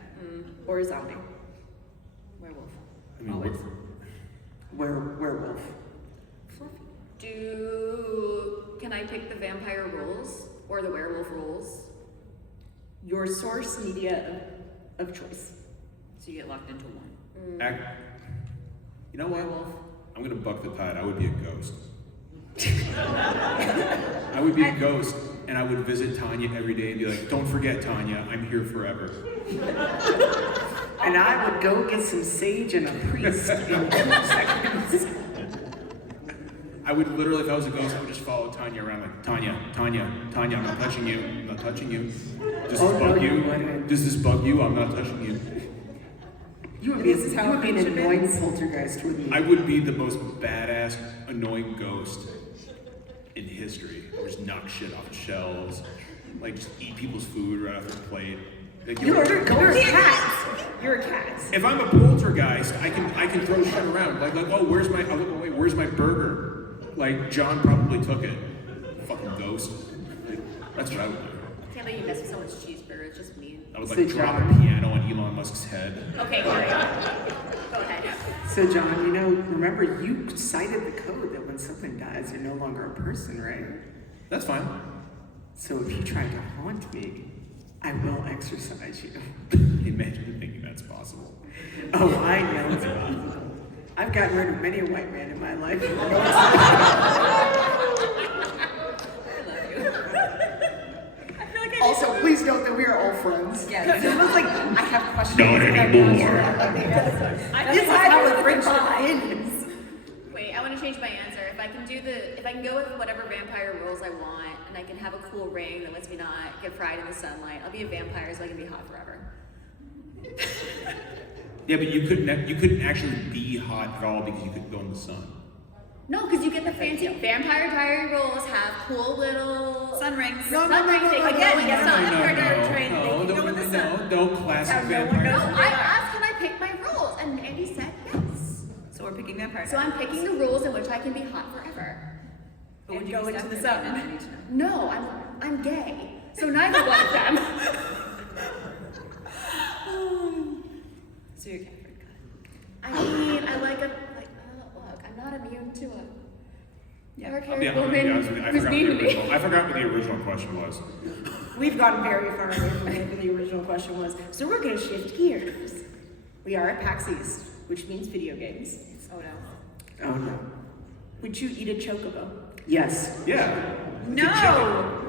or a zombie? Werewolf. I mean, Always. Werewolf. Can I pick the vampire rules or the werewolf rules? Your source media of choice. So you get locked into one. You know what? I'm gonna buck the tide. I would be a ghost. I would be a ghost, and I would visit Tanya every day and be like, "Don't forget, Tanya, I'm here forever." And I would go get some sage and a priest in 2 seconds. I would literally, if I was a ghost, I would just follow Tanya around like, Tanya, I'm not touching you. I'm not touching you. Does this bug you? Does this bug you? I'm not touching you. You would be an annoying poltergeist, wouldn't you? I would be the most badass, annoying ghost in history. Or just knock shit off shelves, like just eat people's food right off their plate. Like, You're a cat. You're a cat. if I'm a poltergeist, I can throw shit around. Like oh, where's my? I look away. Where's my burger? Like John probably took it. Fucking ghost. Like, that's what I would do. I can't believe you mess with someone's cheeseburger. It's just mean. I would like drop a piano on Elon Musk's head. Okay, all right. Go ahead. So John, remember you cited the code that when someone dies, you're no longer a person, right? That's fine. So if you try to haunt me, I will exorcise you. Imagine thinking that's possible. Oh, I know it's possible. I've gotten rid of many a white man in my life. Also, please note that we are all friends. Yeah. It feels like I have questions. Not anymore. This is how the friendship ends. Wait, I want to change my answer. If I can go with whatever vampire rules I want, and I can have a cool ring that lets me not get fried in the sunlight, I'll be a vampire so I can be hot forever. Yeah, but you couldn't actually be hot at all because you couldn't go in the sun. No, because you get the fancy Vampire Diary rules have cool little Sun rings. sun rings. They can Again, go in the yes, sun. No, classic vampire. No, I asked can I pick my rules, and Mandy said yes. So we're picking vampire. So I'm picking the rules in which I can be hot forever. But would And you go be into stuck the there? sun. I need to know. No, I'm gay. So neither one of them. So you're Catherine. I mean, I like look, I'm not immune to a dark I'll be haired honest woman with you, who's mean to me. I forgot what the original question was. We've gotten very far away from whatever the original question was. So we're going to shift gears. We are at PAX East, which means video games. Oh no. Oh no. Would you eat a chocobo? Yes. Yeah. No!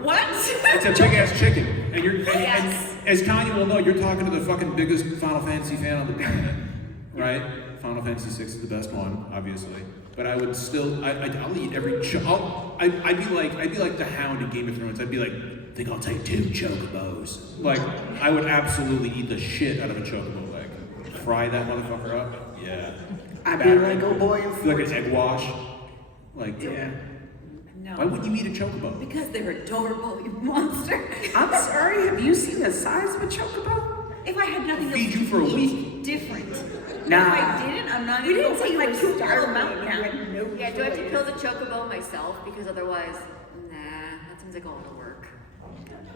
What? It's a big ass chicken. And Yes. and as Tanya will know, you're talking to the fucking biggest Final Fantasy fan on the planet. Right? Final Fantasy VI is the best one, obviously. But I would still, I'll eat every, I'd be like the Hound in Game of Thrones. I'd be like, I think I'll take 2 chocobos. Like, I would absolutely eat the shit out of a chocobo leg. Fry that motherfucker up. Yeah. I'd be like, oh boy, Like an egg wash. Like, yeah. No. why wouldn't you eat a chocobo? Because they're adorable, you monster. I'm sorry, have you seen the size of a chocobo? If I had nothing Feed else you to for a eat, week. different. Nah. If I didn't, I'm not We even didn't say you my were 2 barrel starving. mountain You now. had no Yeah, do I have to choice. kill the chocobo myself? Because otherwise, nah, that seems like a lot of work.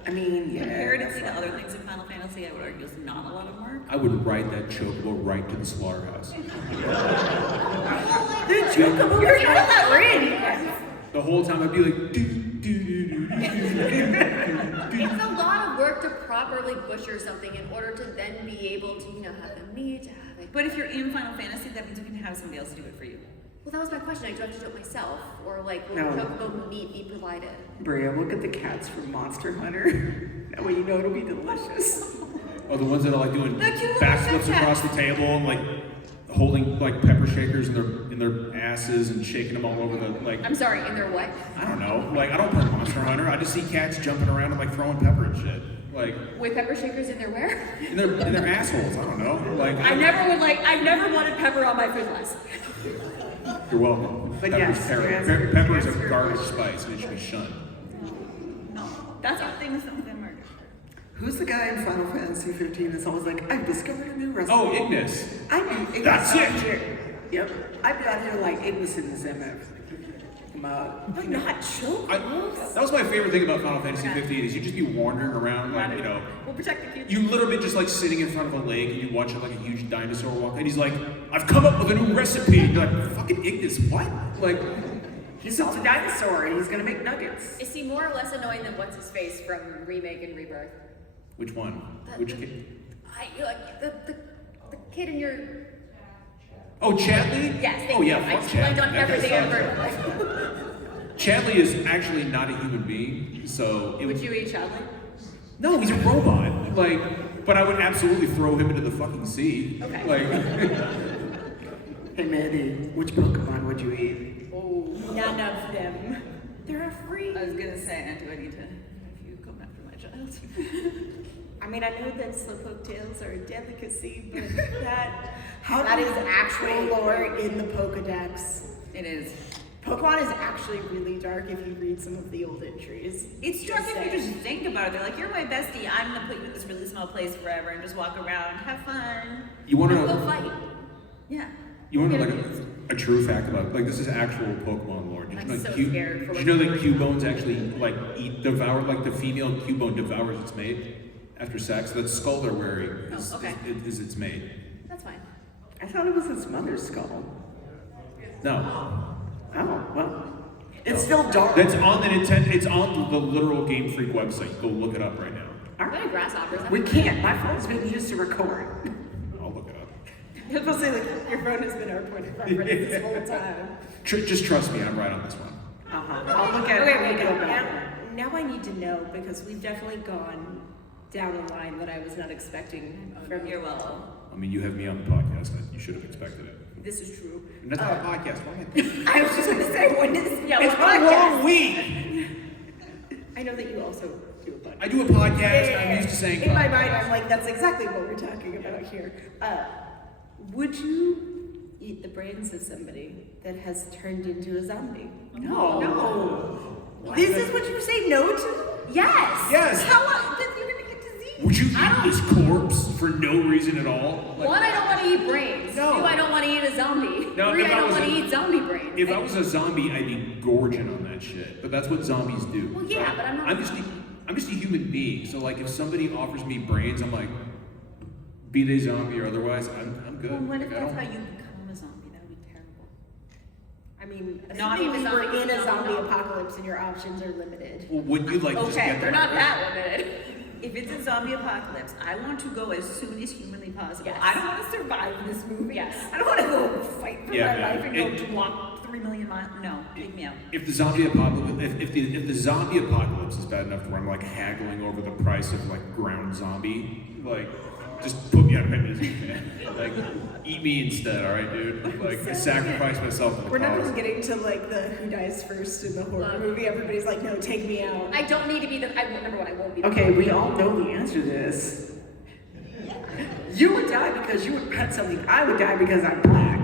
I mean, yeah. Comparatively to other things in Final Fantasy, I would argue it's not a lot of work. I would ride that chocobo right to the slaughterhouse. The chocobo is not that ring. The whole time I'd be like, do, do, do, do, do, do. It's a lot of work to properly butcher something in order to then be able to, have the meat, have it. But if you're in Final Fantasy, that means you can have somebody else do it for you. Well, that was my question. Do I have to do it myself? Or, will No. chocobo meat be provided? Bria, we'll get the cats from Monster Hunter. That way you know it'll be delicious. Oh, the ones that are like doing The cute little backflips Snapchat. across the table and like holding like pepper shakers in their asses and shaking them all over the like. I'm sorry, in their what? I don't know. Like I don't play Monster Hunter. I just see cats jumping around and like throwing pepper and shit. Like With pepper shakers in their where? in their assholes. I don't know. Like I've never wanted pepper on my food list. You're welcome. But Pepper's yes, terrible. to answer- Pepper is to a answer your garbage question. spice and it should be shunned. No. That's our thing, some of them are. Who's the guy in Final Fantasy 15 that's always like, I've discovered a new recipe? Oh, Ignis. I'd be Ignis That's out it. here. Yep. I'd be out here like Ignis in this MF. them out. But not choke. That was my favorite thing about Final Fantasy 15 is you just be wandering around like, you know, We'll protect the kids. you literally just like sitting in front of a lake and you watch like a huge dinosaur walk and he's like, I've come up with a new recipe. And you're like, fucking Ignis, what? Like, He saw the dinosaur and he's gonna make nuggets. Is he more or less annoying than what's his face from Remake and Rebirth? which one? Which kid? The kid in your. Oh, Chadley? Yes, Oh yeah, I fuck just blanked Chadley. on That guy everything I've sucks. heard. Chadley is actually not a human being, so it Would you eat Chadley? No, he's a robot. Like, but I would absolutely throw him into the fucking sea. Okay. Like, Hey Mandy, which Pokemon would you eat? Oh, none of them. They're afraid. I was gonna say, do I need to have you come after my child? I mean, I know that slowpoke tails are a delicacy, but that is actual lore in the Pokedex. It is. Pokemon is actually really dark if you read some of the old entries. It's dark if you saying. just think about it. They're like, you're my bestie. I'm gonna put you in this really small place forever and just walk around, have fun. you want to Go know? fight. Yeah. You want to know like a true fact about like this is actual Pokemon lore. Did you I'm know so Q- scared for Did you know that what- Cubones actually like devour like the female Cubone devours its mate after sex? That skull they're wearing is, Oh, okay. is its mate. That's fine. I thought it was his mother's skull. No, Oh, well. It's still dark. that's on the Nintendo. It's on the literal Game Freak website. Go look it up right now. Are there grasshoppers? We can't. My phone's been used to record. I'll look it up. I was supposed to say, like, your phone has been our point of reference this whole time. Just trust me, I'm right on this one. I'll look at it when we go back. Now I need to know because we've definitely gone down a line that I was not expecting from You're you. welcome. I mean, you have me on the podcast. You should have expected it. This is true. And that's not a podcast. Why am I I was just going to say, when is Yeah, It's what my podcast? wrong week. I know that you also do a podcast. I do a podcast. I'm used to saying. In my mind, I'm like, that's exactly what we're talking about here. Would you eat the brains of somebody that has turned into a zombie? No. This is what you say no to? Yes. Yes. How then you're gonna get disease? Would you eat this corpse for no reason at all? Like, One, I don't want to eat brains. No. Two, I don't want to eat a zombie. No, Three, if I I don't was want to a- eat zombie brains. if I was a zombie, I'd be gorging on that shit. But that's what zombies do. Well, yeah, but I'm not. I'm just a human being. So like, if somebody offers me brains, I'm like, be they zombie or otherwise, I'm good. Well, what if Like, I that's don't- how you become a zombie? That would be terrible. I mean, Not assuming even we were zombie, in a no, zombie no. apocalypse and your options are limited. Well, would you like just Okay, get They're the- not that limited. If it's a zombie apocalypse, I want to go as soon as humanly possible. Yes. I don't want to survive this movie. Yes. I don't want to go fight for Yeah, my yeah. life and It- go walk 3 million miles. No, take me out. If the zombie apocalypse, if the zombie apocalypse is bad enough to where I'm like haggling over the price of like ground zombie, like just put me out of my misery, man. Like eat me instead, all right, dude. Like I sacrifice myself for the We're not cause. even getting to like the who dies first in the horror Love. movie. Everybody's like, no, take me out. I don't need to be the. Number one, I won't be the. Okay, we all know the answer to this. You would die because you would pet something. I would die because I'm black.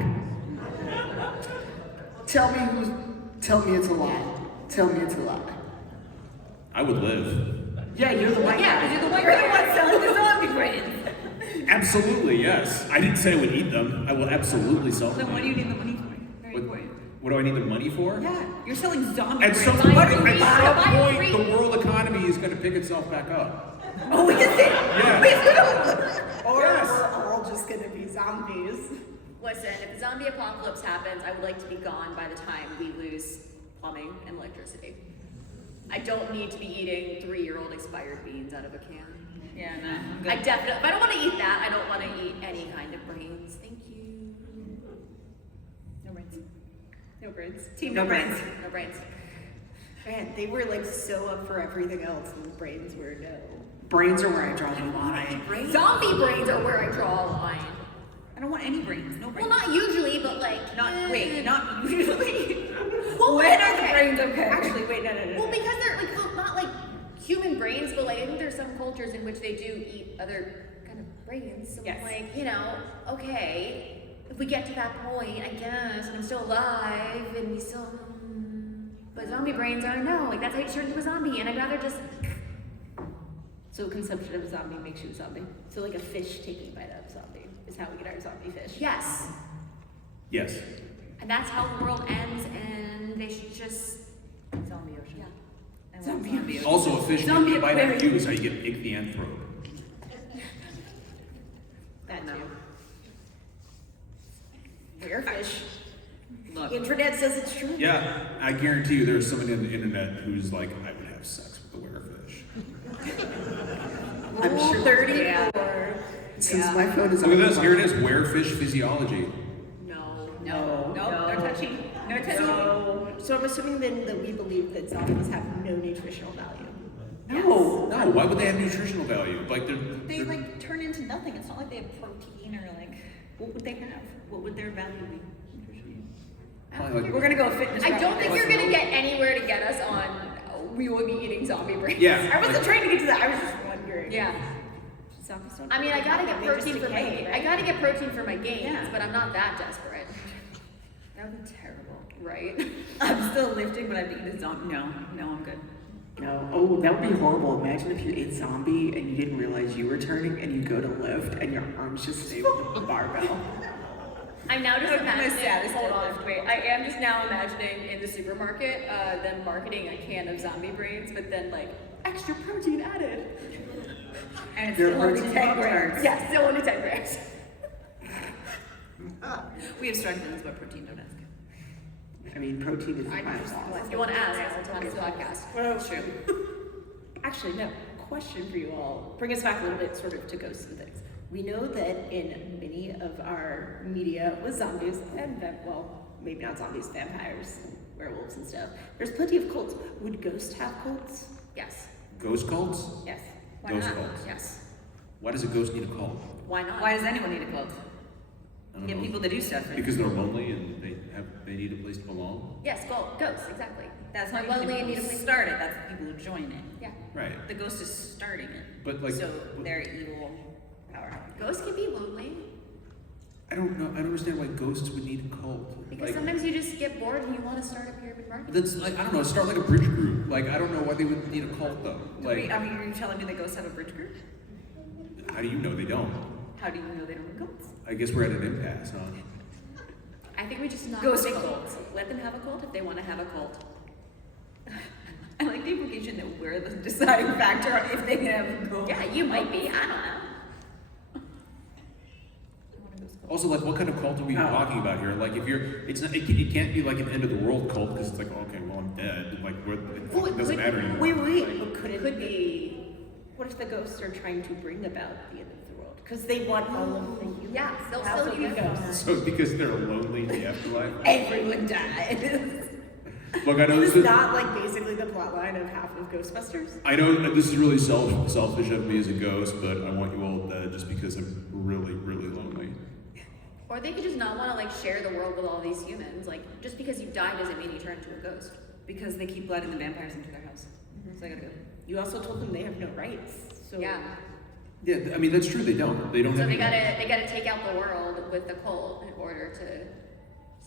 Tell me it's a lie. Tell me it's a lie. I would live. Yeah, you're the white Yeah, guy. because you're the white You're the guy. one selling the zombie brains. Absolutely, yes. I didn't say I would eat them. I will absolutely sell them. Then what do you need the money for? Very What, important. what do I need the money for? Yeah, you're selling zombie At brains. some Buy point, a free- buy a free- the world economy is going to pick itself back up. Oh, is it? Yeah. Or Yes. we're all just gonna be zombies. Listen, if the zombie apocalypse happens, I would like to be gone by the time we lose plumbing and electricity. I don't need to be eating 3-year-old expired beans out of a can. Yeah, no, I'm good. I definitely, if I don't want to eat that, I don't want to eat any kind of brains. Thank you. No brains. No brains. Team No no brains. No brains. Man, they were like so up for everything else, and the brains were no. Brains are where I draw the line. Zombie brains are where I draw a line. I don't want any brains. No brains. Well, not usually, but like. Not usually. Well, When are the okay. brains okay? Actually, wait, no. Well, because they're like well, not like human brains, but like I think there's some cultures in which they do eat other kind of brains. So Yes. I'm like, okay, if we get to that point, I guess, and I'm still alive, and we still. But zombie brains are no, like that's how you turn into a zombie, and I'd rather just. So consumption of a zombie makes you a zombie. So like a fish taking a bite out of a zombie is how we get our zombie fish. Yes. Yes. And that's how the world ends, and they should just, Zombie ocean. yeah. I want zombie ocean. Also, a fish Zombie that bite out aquarium. you is how you get ichthyanthrop. That too. Werefish. Look, The internet says it's true. Yeah, I guarantee you there's somebody on the internet who's like, I would have sex with a werefish. I'm Rule sure. 34. Since my phone is Look at on this, here it is, werefish physiology. No. no, no touching. No touching. So I'm assuming then that we believe that zombies have no nutritional value. No, why would they have nutritional value? Like They they're like turn into nothing. It's not like they have protein or like, what would they have? What would their value be? Nutrition? probably like We're gonna go fitness. I don't route. think you're gonna get anywhere to get us on, we will be eating zombie brains. yeah. I wasn't trying to get to that. I was just wondering. Yeah. Zombies don't. I mean, I gotta get They just protein for my, decay, I right? gotta get protein for my gains, Yeah. but I'm not that desperate, That would be terrible. right? I'm still lifting, but I'd eat a zombie. No, I'm good. No. Oh, that would be horrible. Imagine if you ate zombie and you didn't realize you were turning and you go to lift and your arms just stay with the barbell. I'm now just That would be my imagining, saddest hold deadlift. on, wait, I am just now imagining in the supermarket, them marketing a can of zombie brains, but then like, extra protein added. And it's They're still only protein 10 Pop-Tarts. grams. Yeah, still only 10 grams. We have strong feelings about protein, don't ask. I mean, protein is I my just, boss. you wanna ask, it's on this podcast. Well, actually, no. Question for you all. Bring us back a little bit, sort of, to ghosts and things. We know that in many of our media with zombies and well, maybe not zombies, vampires, werewolves, and stuff. There's plenty of cults. Would ghosts have cults? Yes. Ghost cults? Yes. Why Ghost not? cults. Yes. Why does a ghost need a cult? Why not? Why does anyone need a cult? I don't Get know. people to do stuff. for Because they're lonely and they need a place to belong. Yes, ghosts, exactly. That's They're not lonely and usually need a people place who to start it. That's the people who join it. Yeah. Right. The ghost is starting it. But like So they're evil power. Ghosts can be lonely I don't know. I don't understand why ghosts would need a cult. because Like, sometimes you just get bored and you want to start a pyramid market. that's like I don't know. Start like a bridge group. Like I don't know why they would need a cult though. Like I mean, are you telling me that ghosts have a bridge group? how do you know they don't? How do you know they don't have cults? I guess we're at an impasse, huh? I think we just not Ghost big cult. cults. Let them have a cult if they want to have a cult. I like the implication that we're the deciding factor on if they can have a cult. Yeah, you might be. I don't know. Also, like, what kind of cult are we Oh. talking about here? Like, if you're, it's not, it can't be like an end of the world cult because it's like, okay, well, I'm dead. Like, it doesn't matter anymore. Wait. Like, But could it be? What if the ghosts are trying to bring about the end of the world? Because they want all of the humans. Yeah, they'll That's still what use the ghosts. so because they're lonely in the afterlife. Everyone dies. Look, I know Is this is, not like basically the plot line of half of Ghostbusters? I know this is really selfish of me as a ghost, but I want you all dead just because I'm really, really lonely. Or they could just not want to like share the world with all these humans. Like just because you die doesn't mean you turn into a ghost. Because they keep letting the vampires into their house. So I gotta go. You also told them they have no rights. So Yeah. Yeah, I mean that's true. They don't. They don't So have. they any- gotta take out the world with the cult in order to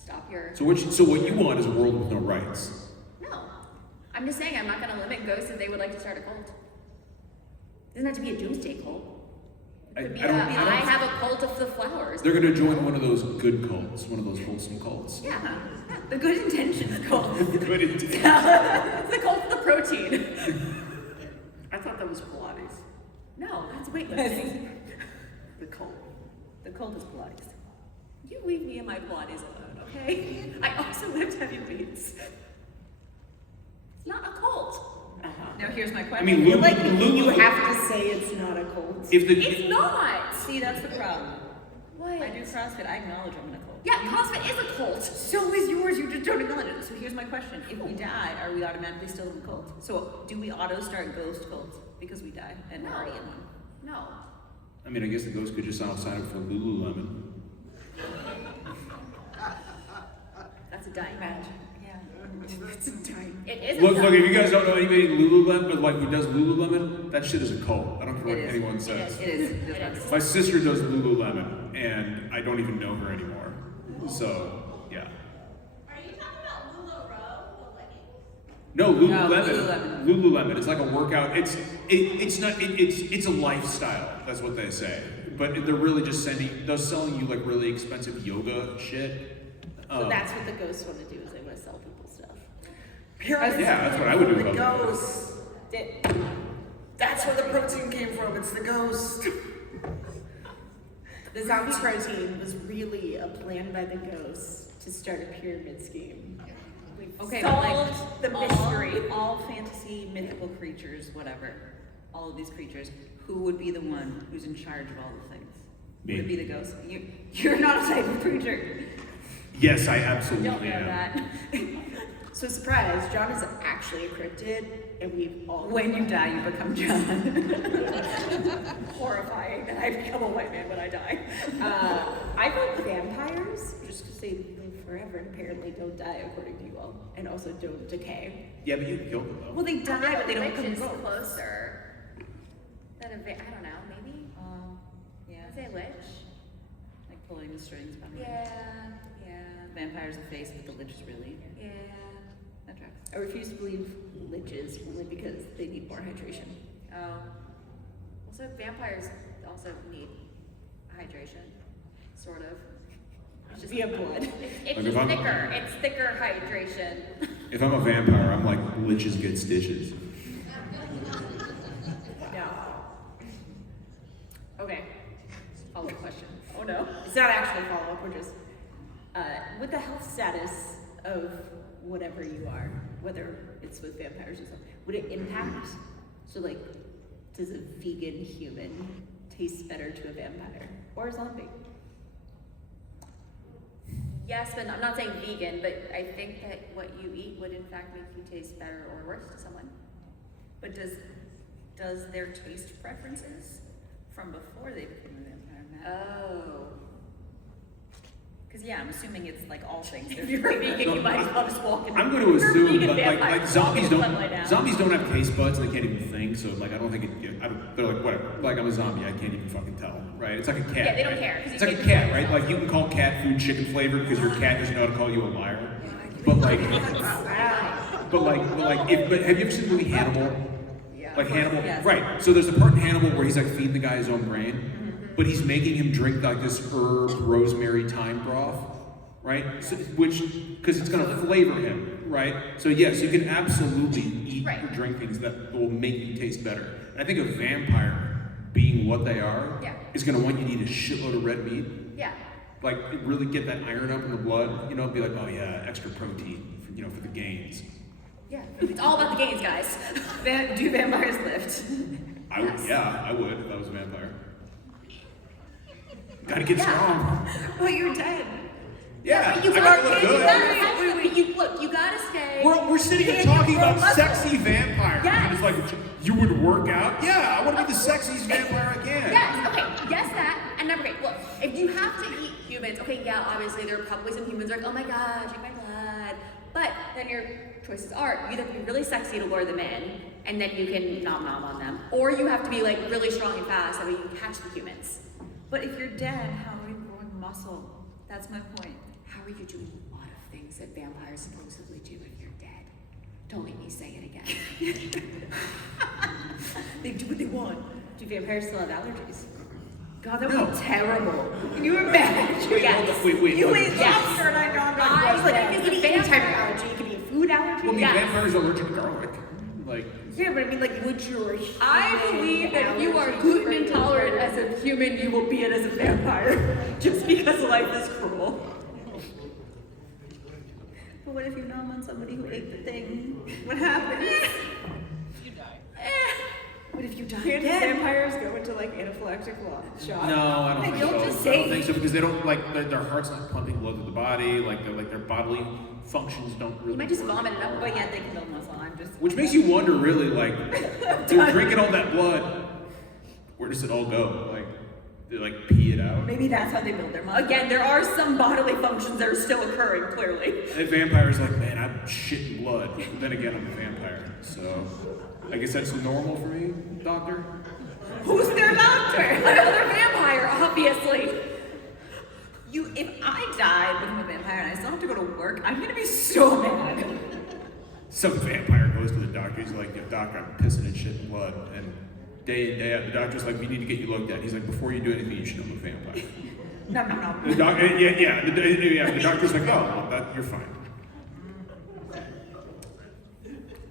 stop your. So what you want is a world with no rights. No, I'm just saying I'm not gonna limit ghosts if they would like to start a cult. Doesn't have to be a doomsday cult. It could be I have a cult of the flowers. They're gonna join one of those good cults, one of those wholesome cults. Yeah, The good intentions cult. Good intent. it's the cult of the protein. I thought that was Pilates. No, that's weightlifting. The cult. The cult is Pilates. You leave me and my Pilates alone, okay? I also lift heavy weights. It's not a cult. Now here's my I question. mean, I feel like you Lulu. have to say it's not a cult. If the It's not. See, that's the problem. What? I do CrossFit. I acknowledge I'm in a cult. Yeah, CrossFit is a cult. So is yours. You just don't acknowledge it. So here's my question: if we die, are we automatically still in a cult? So do we auto start ghost cults because we die and we're No. already in one? No. I mean, I guess the ghost could just sign up for Lululemon. That's a dying cult. Yeah. It's a time. It is a Look, cult. if you guys don't know anybody in Lululemon, but like who does Lululemon, that shit is a cult. I don't care what It is. anyone It says. is. It is. It is. My sister does Lululemon, and I don't even know her anymore. So, yeah. Are you talking about LuLaRoe, the leggings? No, Lululemon. Lululemon. Lululemon. It's like a workout. It's a lifestyle. That's what they say. But they're really just selling you like really expensive yoga shit. So that's what the ghosts want to do, is they want to sell people stuff. Pyramids Yeah, that's what I would do the with those. ghosts. That's where the protein came from. It's the ghost. The zombie protein was really a plan by the ghosts to start a pyramid scheme. We've Okay, solved but the like mystery. all fantasy, mythical creatures, whatever. All of these creatures, who would be the one who's in charge of all the things? Me. Would it be the ghost? You're not a type of creature. Yes, I Don't absolutely know am. that. So surprise, John is actually a cryptid, and we've all When you die, you become John. horrifying that I become a white man when I die. I vote vampires, just because they live forever and apparently don't die, according to you all, and also don't decay. Yeah, but you can kill them though. Well, they die, but they don't Witch become is ghosts. closer than a I don't know, maybe? Yeah, I'd say witch. like pulling the strings behind. Yeah, yeah, Vampires the face, but the lich is really. yeah. That tracks. I refuse to believe liches only because they need more hydration. Oh. Also, vampires also need hydration, sort of. It's just Via blood. It's Like just if I'm- thicker. It's thicker hydration. If I'm a vampire, I'm like liches get stitches. No. Okay. Follow-up question. Oh no. It's not actually a follow-up, we're just, with the health status of whatever you are, whether it's with vampires or something, would it impact? So like, does a vegan human taste better to a vampire or a zombie? Yes, but I'm not saying vegan, but I think that what you eat would in fact make you taste better or worse to someone. But does their taste preferences from before they became a vampire matter? Oh. Because yeah, I'm assuming it's like all things. If you're a vegan, you might as well just walk in. I'm going to You're a assume, vegan but vampire, like zombies walk in the sunlight don't now. zombies don't have taste buds and they can't even think. So like I don't think they're like whatever. Like I'm a zombie, I can't even fucking tell. Right? It's like a cat. Yeah, they don't right? care, 'cause It's you like a can cat, do it right? Like you can call cat food chicken flavored because your cat doesn't know how to call you a liar. But like, but have you ever seen the movie Hannibal? Yeah. Like Hannibal, Yes. right? So there's a part in Hannibal where he's like feeding the guy his own brain, but he's making him drink like this herb rosemary thyme broth, right? So, which because it's gonna flavor him, right? So yes, you can absolutely eat Right. or drink things that will make you taste better. And I think a vampire, being what they are, Yeah. is gonna want you to eat a shitload of red meat, Yeah. like really get that iron up in the blood. You know, be like, oh yeah, extra protein, for the gains. Yeah. It's all about the gains, guys. Do vampires lift? I would, yeah, I would if I was a vampire. Gotta get strong. Well, you're dead. Yeah, But you I gotta look you good. gotta, wait, you gotta stay. We're sitting here You talking can't about grow muscle. sexy vampires. Yes. And it's like, you would work out? Yeah, I want to be the sexiest vampire I can. Yes, okay, yes that, and number 8, look, if you have to eat humans, okay, yeah, obviously there are probably some humans who are like, oh my god, drink my blood, but then your choices are, you have to be really sexy to lure them in, and then you can nom on them, or you have to be like really strong and fast, that way you can catch the humans. But if you're dead, how are you growing muscle? That's my point. How are you doing a lot of things that vampires supposedly do if you're dead? Don't make me say it again. They do what they want. Do vampires still have allergies? God, that would No. be terrible. Can you imagine? Yes. Wait. You look. ate lobster and I nom I on Like, think it could be as a any type of vampire- allergy. It could be a food allergy. Well, I mean, Yes. vampires are allergic to garlic. Like, Yeah, but I mean, like, would your I human believe that if you are allergies gluten for intolerant as a human, you will be it as a vampire. just because life is cruel. But what if you nom on somebody who ate the thing? What happens? What if you die Can again? vampires go into like anaphylactic shock? no, I don't Hey, think you'll so. just I say- don't think so because they don't like their heart's not pumping blood to the body. Like their bodily functions don't really. You might just work. vomit it up. But yet they can build muscle. I'm just. Which makes you wonder, really, like, you're drinking all that blood. Where does it all go? Like, they like pee it out. Maybe that's how they build their muscle. Again, there are some bodily functions that are still occurring, clearly. And vampires like, man, I'm shitting blood. But then again, I'm a vampire, so I guess that's normal for me, doctor. Who's their doctor? Another vampire, obviously. If I die, become a vampire, and I still have to go to work, I'm gonna be so mad. Some vampire goes to the doctor. He's like, yeah, doctor, I'm pissing and shitting blood, and day in day out, the doctor's like, we need to get you looked at. He's like, before you do anything, you should know I'm a vampire. No, no, no. The doctor's like, oh, well, that, you're fine.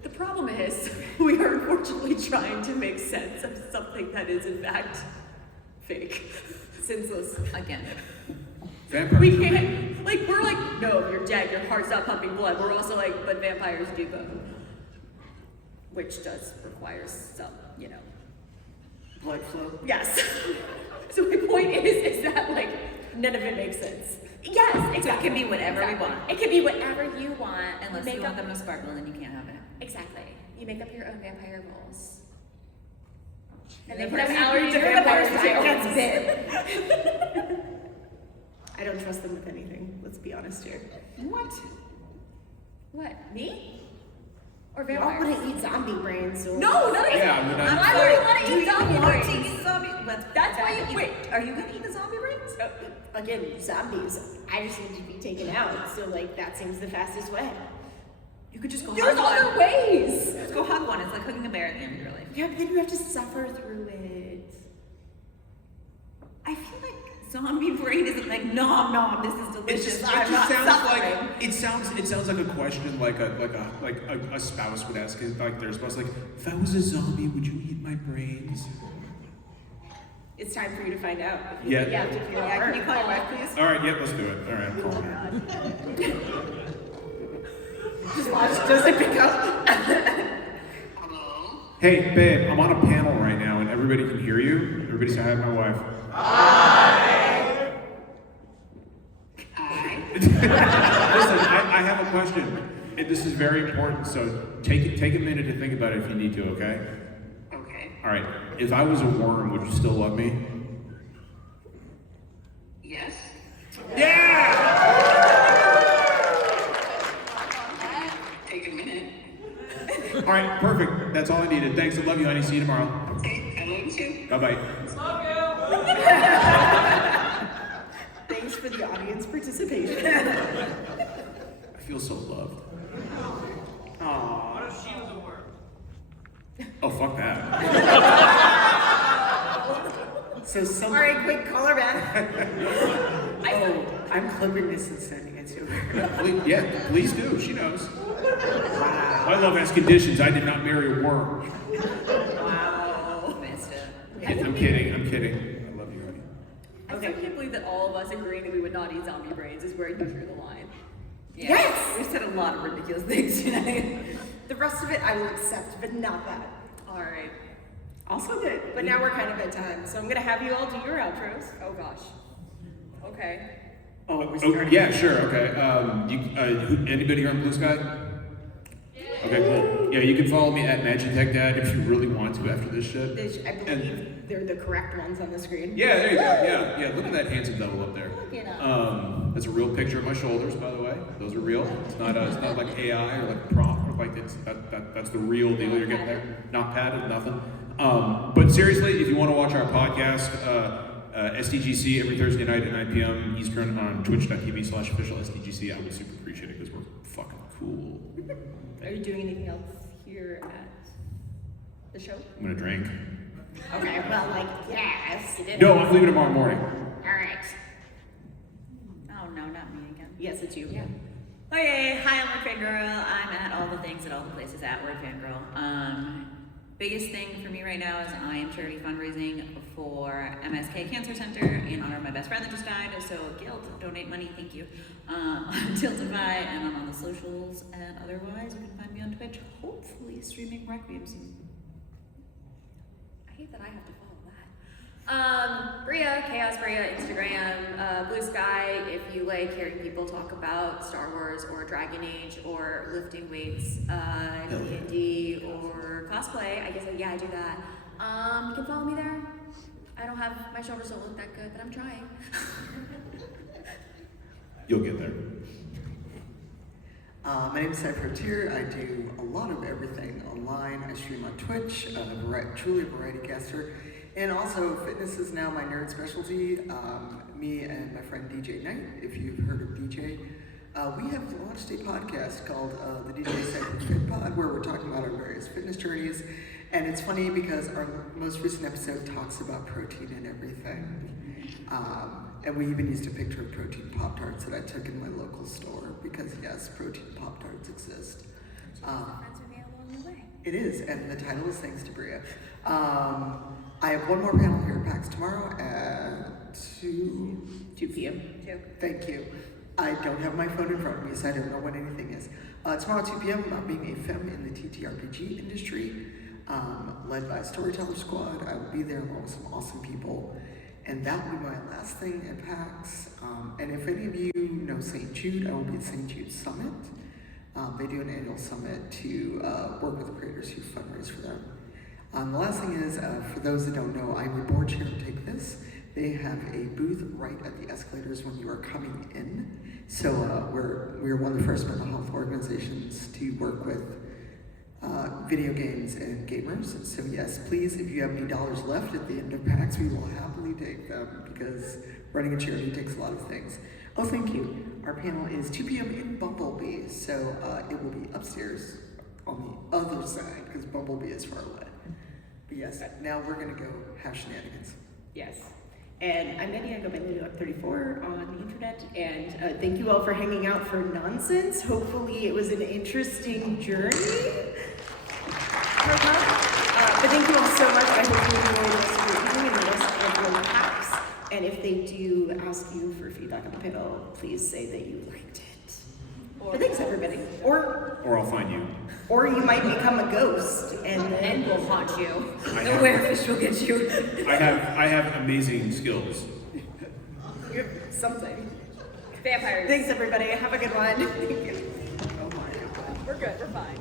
The problem is, we are unfortunately trying to make sense of something that is in fact fake. Senseless. Again. Vampires. We can't, like, we're like, no, if you're dead, your heart's not pumping blood. We're also like, but vampires do both. Which does require some, you know. Blood flow. Yes. So my point is that, like, none of it makes sense. Yes, exactly. So it can be whatever we want. It can be whatever you want. Unless make you want up, them to sparkle, then you can't have it. exactly. You make up your own vampire roles. And they then put us we out agree into to vampire vampire styles. That's bit. I don't trust them with anything. Let's be honest here. What? What? Me? Or We all vampires? want to eat zombie brains. So No, none of Yeah, we're not- I already want to Do eat you zombie want to brains. eat zombie? That's why you wait. Are you gonna eat the zombie brains? again, zombies. I just need to be taken out. So like that seems the fastest way. You could just go There's hug other one. ways. Just go hug one. It's like hugging a bear at the end of your life. Yeah, but then you have to suffer through it. I feel like zombie brain isn't like nom nom. This is It delicious. just, I'm not sounds suffering. like it sounds like a question like a spouse would ask like their spouse, like, if I was a zombie, would you eat my brains? It's time for you to find out. Yeah. You have to feel Yeah, can you call your wife, please? All right, yeah, let's do it. All right, I'm calling her. Just watch. Does it pick up? Hey, babe, I'm on a panel right now and everybody can hear you. Everybody say hi to my wife. Listen, I have a question. This is very important, so take a minute to think about it if you need to, okay? Okay. All right. If I was a worm, would you still love me? Yes. Yeah! Take a minute. All right, perfect. That's all I needed. Thanks. I love you, honey. See you tomorrow. Okay, I love you too. Bye-bye. Thanks for the audience participation. I feel so loved. Aww. Oh, fuck that. So some. All right, quick, call her back. Oh, I'm clipping this and sending it to her. Yeah, please do. She knows. My love has conditions. I did not marry a worm. Wow. Missed it. I'm kidding. I'm kidding. I love you, honey. I still can't believe that all of us agreeing that we would not eat zombie brains is where you drew the line. Yeah. Yes! We said a lot of ridiculous things tonight. The rest of it I will accept, but not that. All right. Also good. But now we're kind of at time, so I'm gonna have you all do your outros. Oh gosh. Okay. Oh, we Oh, started. yeah, sure. Okay. Anybody here on Blue Sky? Okay, cool. Yeah, you can follow me at MagitekDad if you really want to after this shit. I believe they're the correct ones on the screen. Yeah, there you go. Yeah. Look at that handsome double up there. Look it up. That's a real picture of my shoulders, by the way. Those are real. It's not like AI or like prompt or like that's the real deal you're getting there. Not padded, nothing. But seriously, if you want to watch our podcast, SDGC every Thursday night at 9 p.m. Eastern on twitch.tv/official SDGC, I would super appreciate it because we're fucking cool. Are you doing anything else here at the show? I'm gonna drink. Okay, well, like, yes. No, I'm leaving tomorrow morning. All right. Oh no, not me again. Yes, it's you. Yeah. Okay, hi, I'm Wordfangirl. I'm at all the things at all the places at Wordfangirl. Biggest thing for me right now is I am charity fundraising for MSK Cancer Center in honor of my best friend that just died. So Guild, donate money, thank you. Tiltify, and I'm on the socials. And otherwise, you can find me on Twitch, hopefully streaming Requiem soon. I hate that I have to follow that. Bria, ChaosBria, Instagram, Blue Sky, if you like hearing people talk about Star Wars or Dragon Age or lifting weights, D&D or cosplay, I guess, I do that. You can follow me there. I don't have, my shoulders don't look that good, but I'm trying. You'll get there. My name is cypheroftyr. I do a lot of everything online. I stream on Twitch, truly a variety caster. And also, fitness is now my nerd specialty. Me and my friend DJ Knight, if you've heard of DJ, we have launched a podcast called the DJ Cypher Fit Pod, where we're talking about our various fitness journeys. And it's funny because our most recent episode talks about protein and everything. And we even used a picture of protein Pop-Tarts that I took in my local store because yes, protein Pop-Tarts exist. Friends with me along the way. It is, and the title is Thanks to Bria. I have one more panel here at PAX tomorrow at 2 p.m. Thank you. I don't have my phone in front of me, so I don't know when anything is. Tomorrow at 2 p.m., about being a femme in the TTRPG industry, led by a storyteller squad. I will be there along with some awesome people. And that will be my last thing at PAX. And if any of you know St. Jude, I will be at St. Jude Summit. They do an annual summit to work with creators who fundraise for them. The last thing is, for those that don't know, I'm a board chair to Take This. They have a booth right at the escalators when you are coming in. So we're one of the first mental health organizations to work with video games and gamers. So yes, please, if you have any dollars left at the end of PAX, we will happily take them because running a charity takes a lot of things. Oh, thank you. Our panel is 2 p.m. in Bumblebee, so it will be upstairs on the other side because Bumblebee is far away. But yes, now we're gonna go have shenanigans. Yes. And I'm Nanny, I go by Deluxe34 on the internet, and thank you all for hanging out for nonsense. Hopefully it was an interesting journey. But thank you all so much. I hope you enjoyed the rest of your evening and the rest of your PAX. And if they do ask you for feedback on the panel, please say that you liked it. But thanks everybody. Or I'll find you. Or you might become a ghost and we'll haunt you. I The have- werefish will get you. I have amazing skills. you're something. Vampires. Thanks everybody. Have a good one. We're good, we're fine.